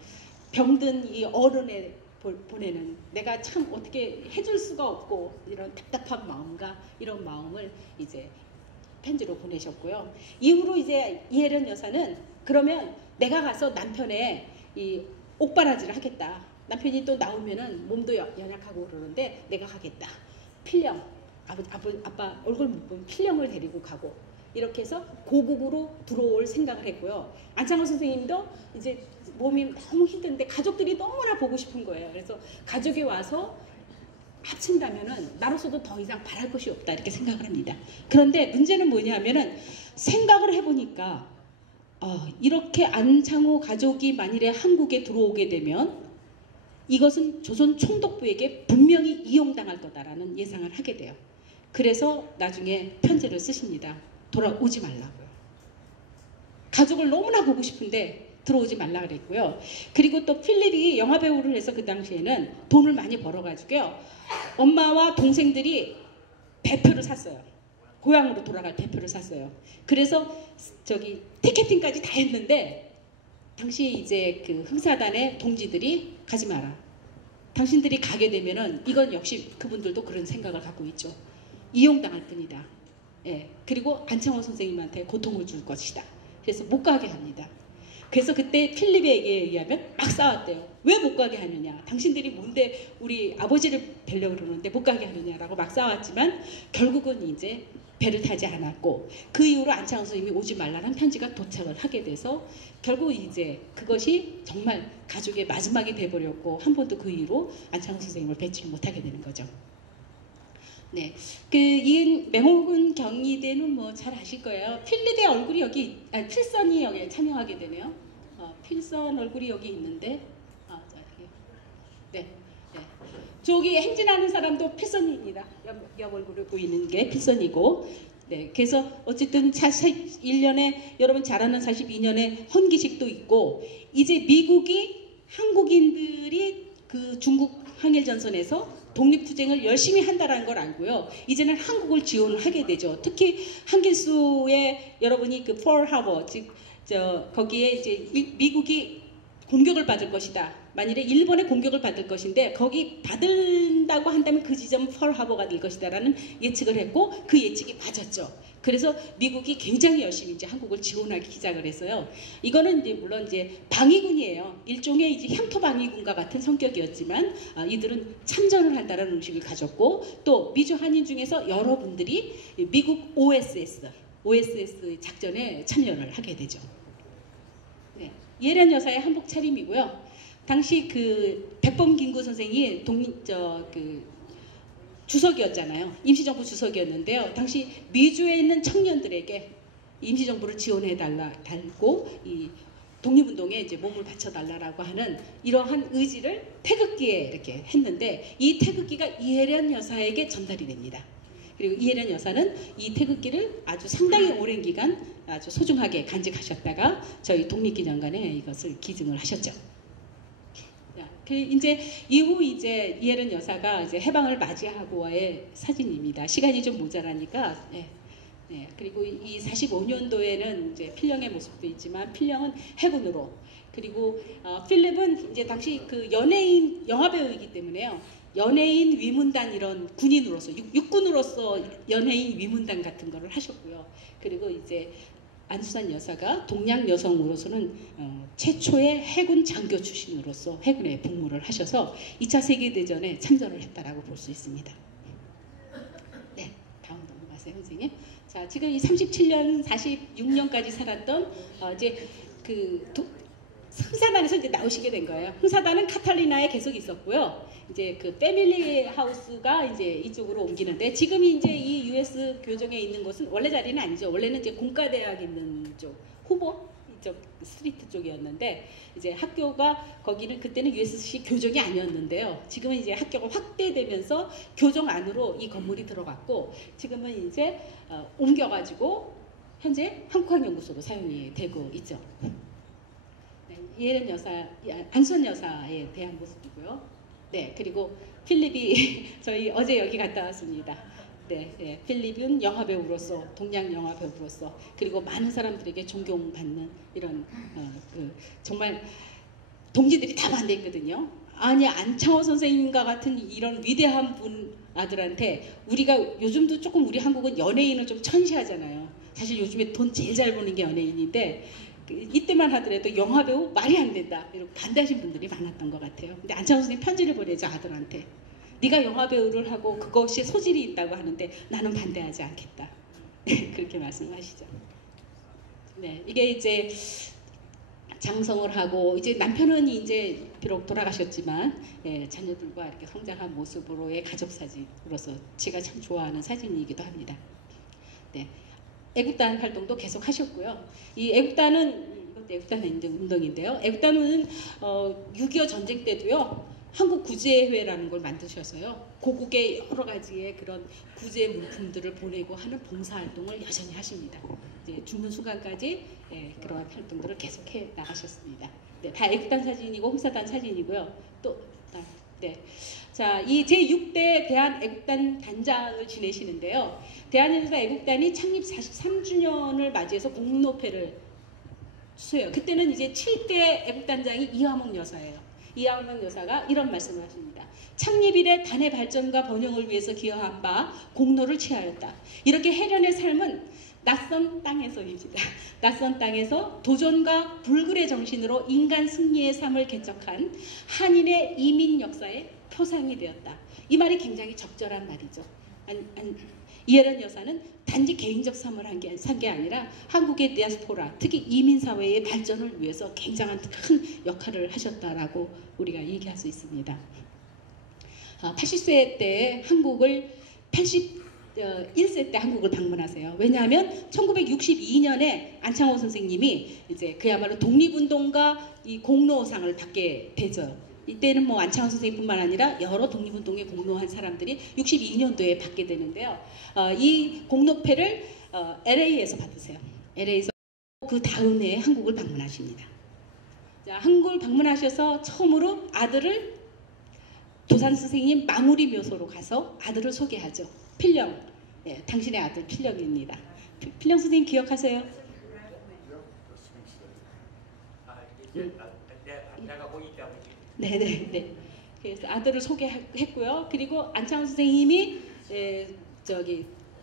병든 이 어른에 보내는 내가 참 어떻게 해줄 수가 없고 이런 답답한 마음과 이런 마음을 이제 편지로 보내셨고요. 이후로 이제 이혜련 여사는 그러면 내가 가서 남편의 이 옥바라지를 하겠다. 남편이 또 나오면은 몸도 연약하고 그러는데 내가 가겠다. 필령 아빠 얼굴 못 보면 필령을 데리고 가고 이렇게 해서 고국으로 들어올 생각을 했고요. 안창호 선생님도 이제 몸이 너무 힘든데 가족들이 너무나 보고 싶은 거예요. 그래서 가족이 와서 합친다면은 나로서도 더 이상 바랄 것이 없다 이렇게 생각을 합니다. 그런데 문제는 뭐냐면은 생각을 해보니까 이렇게 안창호 가족이 만일에 한국에 들어오게 되면 이것은 조선 총독부에게 분명히 이용당할 거다라는 예상을 하게 돼요. 그래서 나중에 편지를 쓰십니다. 돌아오지 말라고요. 가족을 너무나 보고 싶은데 들어오지 말라 그랬고요. 그리고 또 필립이 영화배우를 해서 그 당시에는 돈을 많이 벌어가지고요. 엄마와 동생들이 배표를 샀어요. 고향으로 돌아갈 배표를 샀어요. 그래서 저기 티켓팅까지 다 했는데 당시 이제 그 흥사단의 동지들이 가지 마라. 당신들이 가게 되면은 이건 역시 그분들도 그런 생각을 갖고 있죠. 이용당할 뿐이다. 예. 그리고 안창호 선생님한테 고통을 줄 것이다. 그래서 못 가게 합니다. 그래서 그때 필립에게 의하면 막 싸웠대요. 왜 못 가게 하느냐. 당신들이 뭔데 우리 아버지를 뵈려고 그러는데 못 가게 하느냐라고 막 싸웠지만 결국은 이제 배를 타지 않았고 그 이후로 안창호 선생님이 오지 말라는 편지가 도착을 하게 돼서 결국 이제 그것이 정말 가족의 마지막이 돼버렸고 한 번도 그 이후로 안창호 선생님을 뵙지 못하게 되는 거죠. 네, 이 맹호군 경희대는 뭐 잘 아실 거예요. 필립의 얼굴이 여기, 필선이 여기 참여하게 되네요. 필선 얼굴이 여기 있는데, 네, 네. 저기 행진하는 사람도 필선입니다. 옆 얼굴을 보이는 게 필선이고, 네, 그래서 어쨌든 41년에 여러분 잘 아는 42년에 헌기식도 있고, 이제 미국이 한국인들이 그 중국 항일전선에서 독립투쟁을 열심히 한다는 걸 알고요. 이제는 한국을 지원을 하게 되죠. 특히 한길수에 여러분이 그 펄 하버, 즉 거기에 이제 미국이 공격을 받을 것이다. 만일에 일본의 공격을 받을 것인데 거기 받는다고 한다면 그 지점은 펄 하버가 될 것이다라는 예측을 했고 그 예측이 맞았죠. 그래서 미국이 굉장히 열심히 이제 한국을 지원하기 시작을 했어요. 이거는 이제 물론 이제 방위군이에요. 일종의 이제 향토 방위군과 같은 성격이었지만 이들은 참전을 한다는 의식을 가졌고 또 미주 한인 중에서 여러분들이 미국 OSS 작전에 참여를 하게 되죠. 네. 이혜련 여사의 한복 차림이고요. 당시 그 백범김구 선생이 주석이었잖아요. 임시정부 주석이었는데요. 당시 미주에 있는 청년들에게 임시정부를 지원해달고 이 독립운동에 이제 몸을 바쳐달라고 하는 이러한 의지를 태극기에 이렇게 했는데 이 태극기가 이혜련 여사에게 전달이 됩니다. 그리고 이혜련 여사는 이 태극기를 아주 상당히 오랜 기간 아주 소중하게 간직하셨다가 저희 독립기념관에 이것을 기증을 하셨죠. 이제 이후 이제 이혜련 여사가 이제 해방을 맞이하고의 사진입니다. 시간이 좀 모자라니까. 네. 네. 그리고 이 45년도에는 이제 필령의 모습도 있지만 필령은 해군으로. 그리고 필립은 이제 당시 그 연예인 영화배우이기 때문에요. 연예인 위문단 이런 군인으로서 육군으로서 연예인 위문단 같은 거를 하셨고요. 그리고 이제 안수산 여사가 동양 여성으로서는 최초의 해군 장교 출신으로서 해군에 복무를 하셔서 2차 세계대전에 참전을 했다라고 볼 수 있습니다. 네, 다음 넘어가세요, 선생님. 자, 지금 이 37년, 46년까지 살았던 이제 그 흥사단에서 이제 나오시게 된 거예요. 흥사단은 카탈리나에 계속 있었고요. 이제 그 패밀리 하우스가 이제 이쪽으로 옮기는데 지금이 이제 이 US 교정에 있는 곳은 원래 자리는 아니죠. 원래는 이제 공과대학 있는 쪽 후보 이쪽 스트리트 쪽이었는데 이제 학교가 거기는 그때는 USC 교정이 아니었는데요. 지금은 이제 학교가 확대되면서 교정 안으로 이 건물이 들어갔고 지금은 이제 옮겨가지고 현재 한국학연구소로 사용이 되고 있죠. 네, 이혜련 여사, 안수원 여사에 대한 모습이고요. 네, 그리고 필립이 저희 어제 여기 갔다 왔습니다. 네, 네, 필립은 영화배우로서 동양 영화배우로서 그리고 많은 사람들에게 존경받는 이런 정말 동지들이 다 반대했거든요. 아니 안창호 선생님과 같은 이런 위대한 분 아들한테 우리가 요즘도 조금 우리 한국은 연예인을 좀 천시하잖아요. 사실 요즘에 돈 제일 잘 버는 게 연예인인데 이때만 하더라도 영화배우 말이 안 된다 이렇게 반대하신 분들이 많았던 것 같아요. 근데 안창호 선생님 편지를 보내죠 아들한테. 네가 영화배우를 하고 그것이 소질이 있다고 하는데 나는 반대하지 않겠다. 그렇게 말씀하시죠. 네, 이게 이제 장성을 하고 이제 남편은 이제 비록 돌아가셨지만 자녀들과 이렇게 성장한 모습으로의 가족 사진으로서 제가 참 좋아하는 사진이기도 합니다. 네. 애국단 활동도 계속 하셨고요. 이 애국단은 이것도 애국단 운동인데요. 애국단은 6.25 전쟁 때도요. 한국 구제회라는 걸 만드셔서요. 고국의 여러 가지의 그런 구제 물품들을 보내고 하는 봉사활동을 여전히 하십니다. 이제 죽는 순간까지 그러한 활동들을 계속해 나가셨습니다. 네, 다 애국단 사진이고 홍사단 사진이고요. 또 네. 자, 이 제6대 대한애국단 단장을 지내시는데요. 대한민국 애국단이 창립 43주년을 맞이해서 공로패를 수여요. 그때는 이제 7대 애국단장이 이화목 여사예요. 이화목 여사가 이런 말씀을 하십니다. 창립 이래 단의 발전과 번영을 위해서 기여한 바 공로를 취하였다. 이렇게 해련의 삶은 낯선 땅에서입니다. 낯선 땅에서 도전과 불굴의 정신으로 인간 승리의 삶을 개척한 한인의 이민 역사의 표상이 되었다. 이 말이 굉장히 적절한 말이죠. 이혜련 여사는 단지 개인적 삶을 산 게 아니라 한국의 디아스포라, 특히 이민사회의 발전을 위해서 굉장한 큰 역할을 하셨다라고 우리가 얘기할 수 있습니다. 80세 때 한국을 81세 때 한국을 방문하세요. 왜냐하면 1962년에 안창호 선생님이 이제 그야말로 독립운동가 이 공로상을 받게 되죠. 이때는 뭐 안창호 선생님뿐만 아니라 여러 독립운동에 공로한 사람들이 62년도에 받게 되는데요. 이 공로패를 LA에서 받으세요. LA에서 그 다음 해에 한국을 방문하십니다. 자, 한국을 방문하셔서 처음으로 아들을 도산 선생님 마무리 묘소로 가서 아들을 소개하죠. 필령, 당신의 아들 필령입니다. 필령 선생님 기억하세요? 네네네. 그래서 아들을 소개했고요. 그리고 안창호 선생님이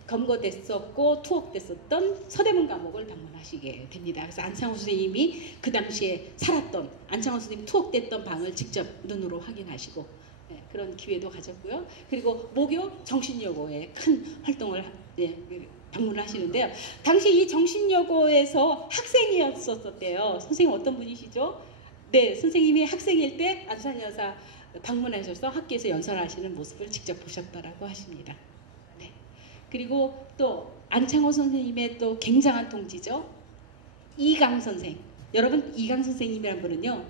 검거됐었고 투옥됐었던 서대문 감옥을 방문하시게 됩니다. 그래서 안창호 선생님이 그 당시에 살았던 안창호 선생님 투옥됐던 방을 직접 눈으로 확인하시고 그런 기회도 가졌고요. 그리고 목요 정신여고에 큰 활동을 방문을 하시는데요. 당시 이 정신여고에서 학생이었었대요. 선생님 어떤 분이시죠? 네, 선생님이 학생일 때 안수원 여사 방문하셔서 학교에서 연설하시는 모습을 직접 보셨다라고 하십니다. 네. 그리고 또 안창호 선생님의 또 굉장한 동지죠. 이강 선생. 여러분 이강 선생님이란 분은요.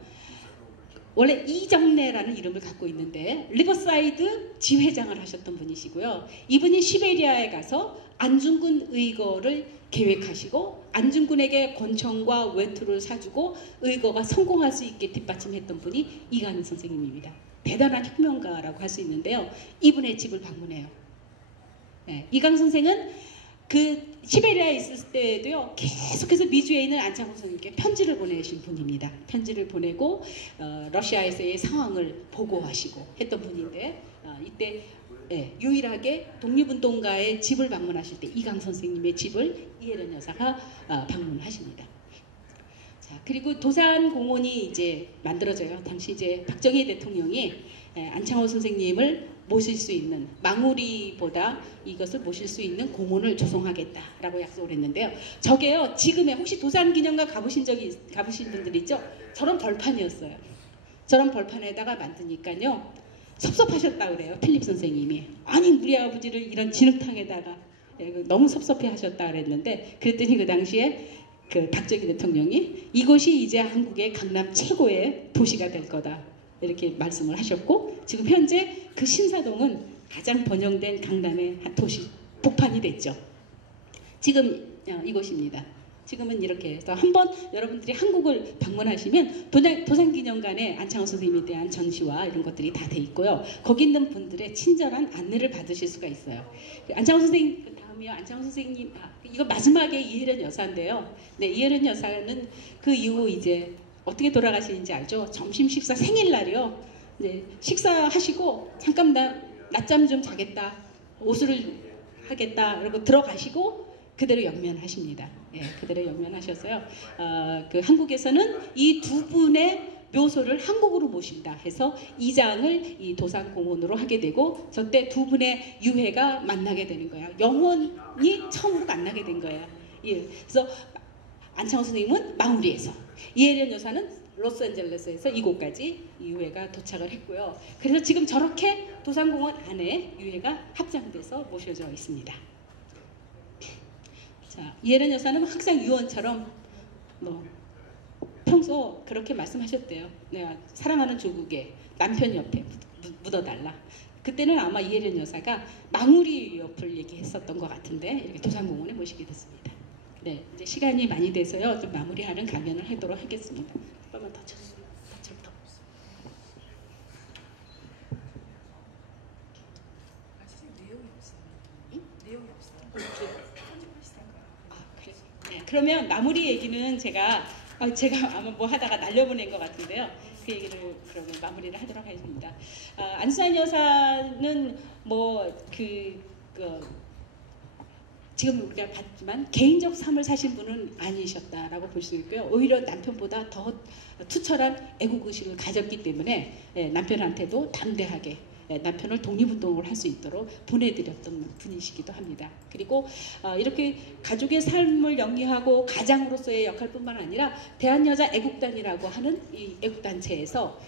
원래 이정래라는 이름을 갖고 있는데 리버사이드 지회장을 하셨던 분이시고요. 이분이 시베리아에 가서 안중근 의거를 계획하시고 안중근에게 권총과 외투를 사주고 의거가 성공할 수 있게 뒷받침했던 분이 이강 선생님입니다. 대단한 혁명가라고 할 수 있는데요. 이분의 집을 방문해요. 네, 이강 선생은 그 시베리아에 있을 때도요. 계속해서 미주에 있는 안창호 선생님께 편지를 보내신 분입니다. 편지를 보내고 러시아에서의 상황을 보고하시고 했던 분인데 이때 유일하게 독립운동가의 집을 방문하실 때 이강 선생님의 집을 이혜련 여사가 방문하십니다. 자, 그리고 도산공원이 이제 만들어져요. 당시 이제 박정희 대통령이 안창호 선생님을 모실 수 있는 망우리보다 이것을 모실 수 있는 공원을 조성하겠다라고 약속을 했는데요. 저게요 지금의 혹시 도산기념관 가보신 분들 있죠? 저런 벌판이었어요. 저런 벌판에다가 만드니까요 섭섭하셨다 그래요. 필립 선생님이. 아니 우리 아버지를 이런 진흙탕에다가 너무 섭섭해 하셨다 그랬는데 그랬더니 그 당시에 그 박정희 대통령이 이곳이 이제 한국의 강남 최고의 도시가 될 거다 이렇게 말씀을 하셨고 지금 현재 그 신사동은 가장 번영된 강남의 한 도시 복판이 됐죠. 지금 이곳입니다. 지금은 이렇게 해서 한번 여러분들이 한국을 방문하시면 도산기념관에 안창호 선생님에 대한 전시와 이런 것들이 다 돼 있고요. 거기 있는 분들의 친절한 안내를 받으실 수가 있어요. 안창호 선생님 다음이요. 안창호 선생님 이거 마지막에 이혜련 여사인데요. 네, 이혜련 여사는 그 이후 이제 어떻게 돌아가시는지 알죠? 점심 식사 생일날이요. 네, 식사하시고 잠깐 낮잠 좀 자겠다. 옷을 하겠다. 그리고 들어가시고 그대로 영면하십니다. 예, 그대로 영면하셨어요. 그 한국에서는 이 두 분의 묘소를 한국으로 모신다 해서 이장을 이 도산공원으로 하게 되고 저때 두 분의 유해가 만나게 되는 거예요. 영원히 처음으로 만나게 된 거예요. 예, 그래서 안창호 선생님은 망우리에서 이혜련 여사는 로스앤젤레스에서 이곳까지 유해가 도착을 했고요. 그래서 지금 저렇게 도산공원 안에 유해가 합장돼서 모셔져 있습니다. 자, 이혜련 여사는 항상 유언처럼 평소 그렇게 말씀하셨대요. 내가 사랑하는 조국에 남편 옆에 묻어달라. 그때는 아마 이혜련 여사가 망우리 옆을 얘기했었던 것 같은데 이렇게 도산공원에 모시게 됐습니다. 네, 이제 시간이 많이 돼서요. 좀 마무리하는 강연을 하도록 하겠습니다. 한번만 더 쳤어요. 그러면 마무리 얘기는 제가 아마 뭐 하다가 날려보낸 것 같은데요. 그 얘기를 그러면 마무리를 하도록 하겠습니다. 안수환 여사는 지금 우리가 봤지만 개인적 삶을 사신 분은 아니셨다라고 볼 수 있고요. 오히려 남편보다 더 투철한 애국의식을 가졌기 때문에 남편한테도 담대하게 남편을 독립운동을 할 수 있도록 보내드렸던 분이시기도 합니다. 그리고 이렇게 가족의 삶을 영위하고 가장으로서의 역할뿐만 아니라 대한여자 애국단이라고 하는 이 애국단체에서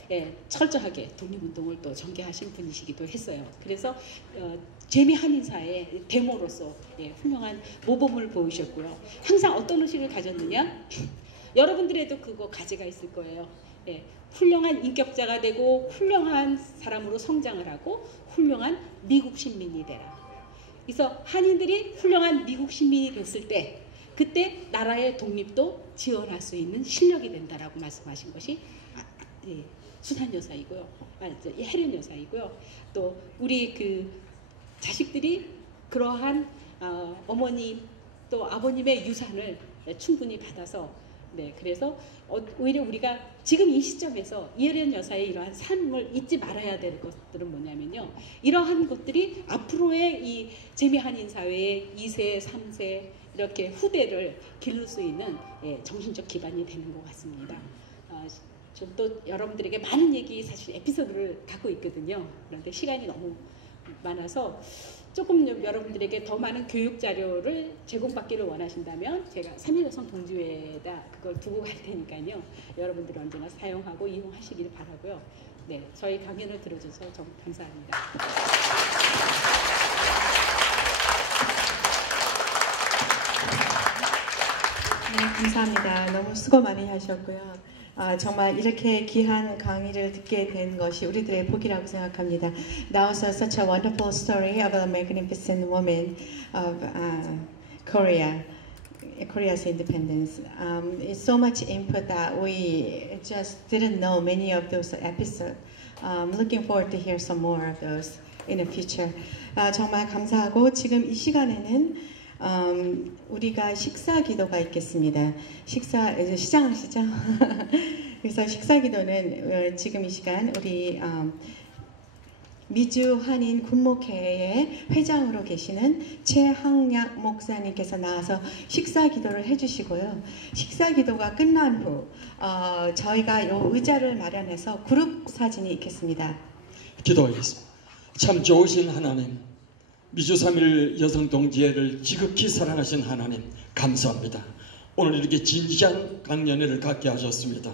철저하게 독립운동을 또 전개하신 분이시기도 했어요. 그래서 재미 한인사의 데모로서 훌륭한 모범을 보이셨고요. 항상 어떤 의식을 가졌느냐? 여러분들에도 그거 가지가 있을 거예요. 훌륭한 인격자가 되고 훌륭한 사람으로 성장을 하고 훌륭한 미국 시민이 되라. 그래서 한인들이 훌륭한 미국 시민이 됐을 때 그때 나라의 독립도 지원할 수 있는 실력이 된다라고 말씀하신 것이 수산 여사이고요. 혜련 여사이고요. 또 우리 그 자식들이 그러한 어머니 또 아버님의 유산을 충분히 받아서 그래서 오히려 우리가 지금 이 시점에서 이혜련 여사의 이러한 삶을 잊지 말아야 될 것들은 뭐냐면요. 이러한 것들이 앞으로의 이 재미 한인 사회의 2세, 3세 이렇게 후대를 기를 수 있는 정신적 기반이 되는 것 같습니다. 좀 또 여러분들에게 많은 얘기 사실 에피소드를 갖고 있거든요. 그런데 시간이 너무 많아서 조금 여러분들에게 더 많은 교육 자료를 제공받기를 원하신다면 제가 3.1 여성 동지회에다 그걸 두고 갈 테니까요. 여러분들이 언제나 사용하고 이용하시길 바라고요. 네, 저희 강연을 들어줘서 정말 감사합니다. 네, 감사합니다. 너무 수고 많이 하셨고요. 정말 이렇게 귀한 강의를 듣게 된 것이 우리들의 복이라고 생각합니다. That was such a wonderful story of a magnificent woman of Korea's independence. It's so much input that we just didn't know many of those episodes. I'm looking forward to hear some more of those in the future. 정말 감사하고 지금 이 시간에는 우리가 식사 기도가 있겠습니다. 시작하시죠? 그래서 식사 기도는 지금 이 시간 우리 미주 한인 군목회의 회장으로 계시는 최항약 목사님께서 나와서 식사 기도를 해주시고요. 식사 기도가 끝난 후 저희가 이 의자를 마련해서 그룹 사진이 있겠습니다. 기도하겠습니다. 참 좋으신 하나님, 미주 3일 여성 동지회를 지극히 사랑하신 하나님 감사합니다. 오늘 이렇게 진지한 강연회를 갖게 하셨습니다.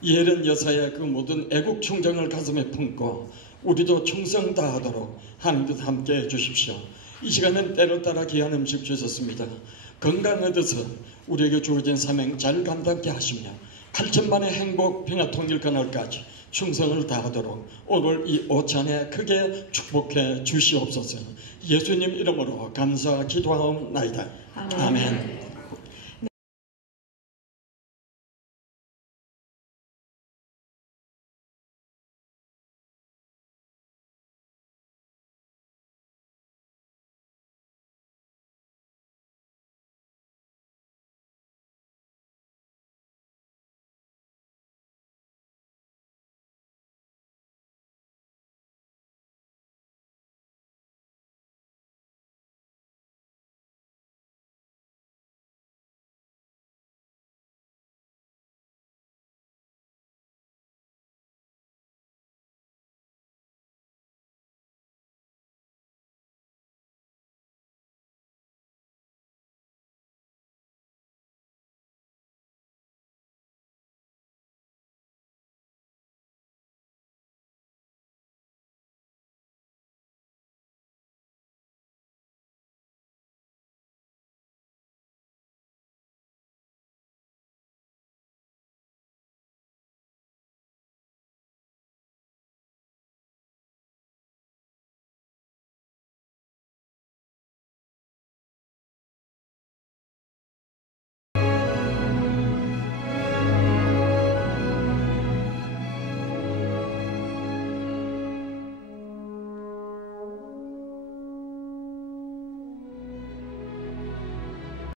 이혜련 여사의 그 모든 애국 충정을 가슴에 품고 우리도 충성 다하도록 하나님께서 함께해 주십시오. 이 시간은 때를 따라 귀한 음식 주셨습니다. 건강 얻어서 우리에게 주어진 사명 잘 감당케 하시며 8천만의 행복, 평화, 통일 그날까지 충성을 다하도록 오늘 이 오찬에 크게 축복해 주시옵소서. 예수님 이름으로 감사 기도하옵나이다. 아멘.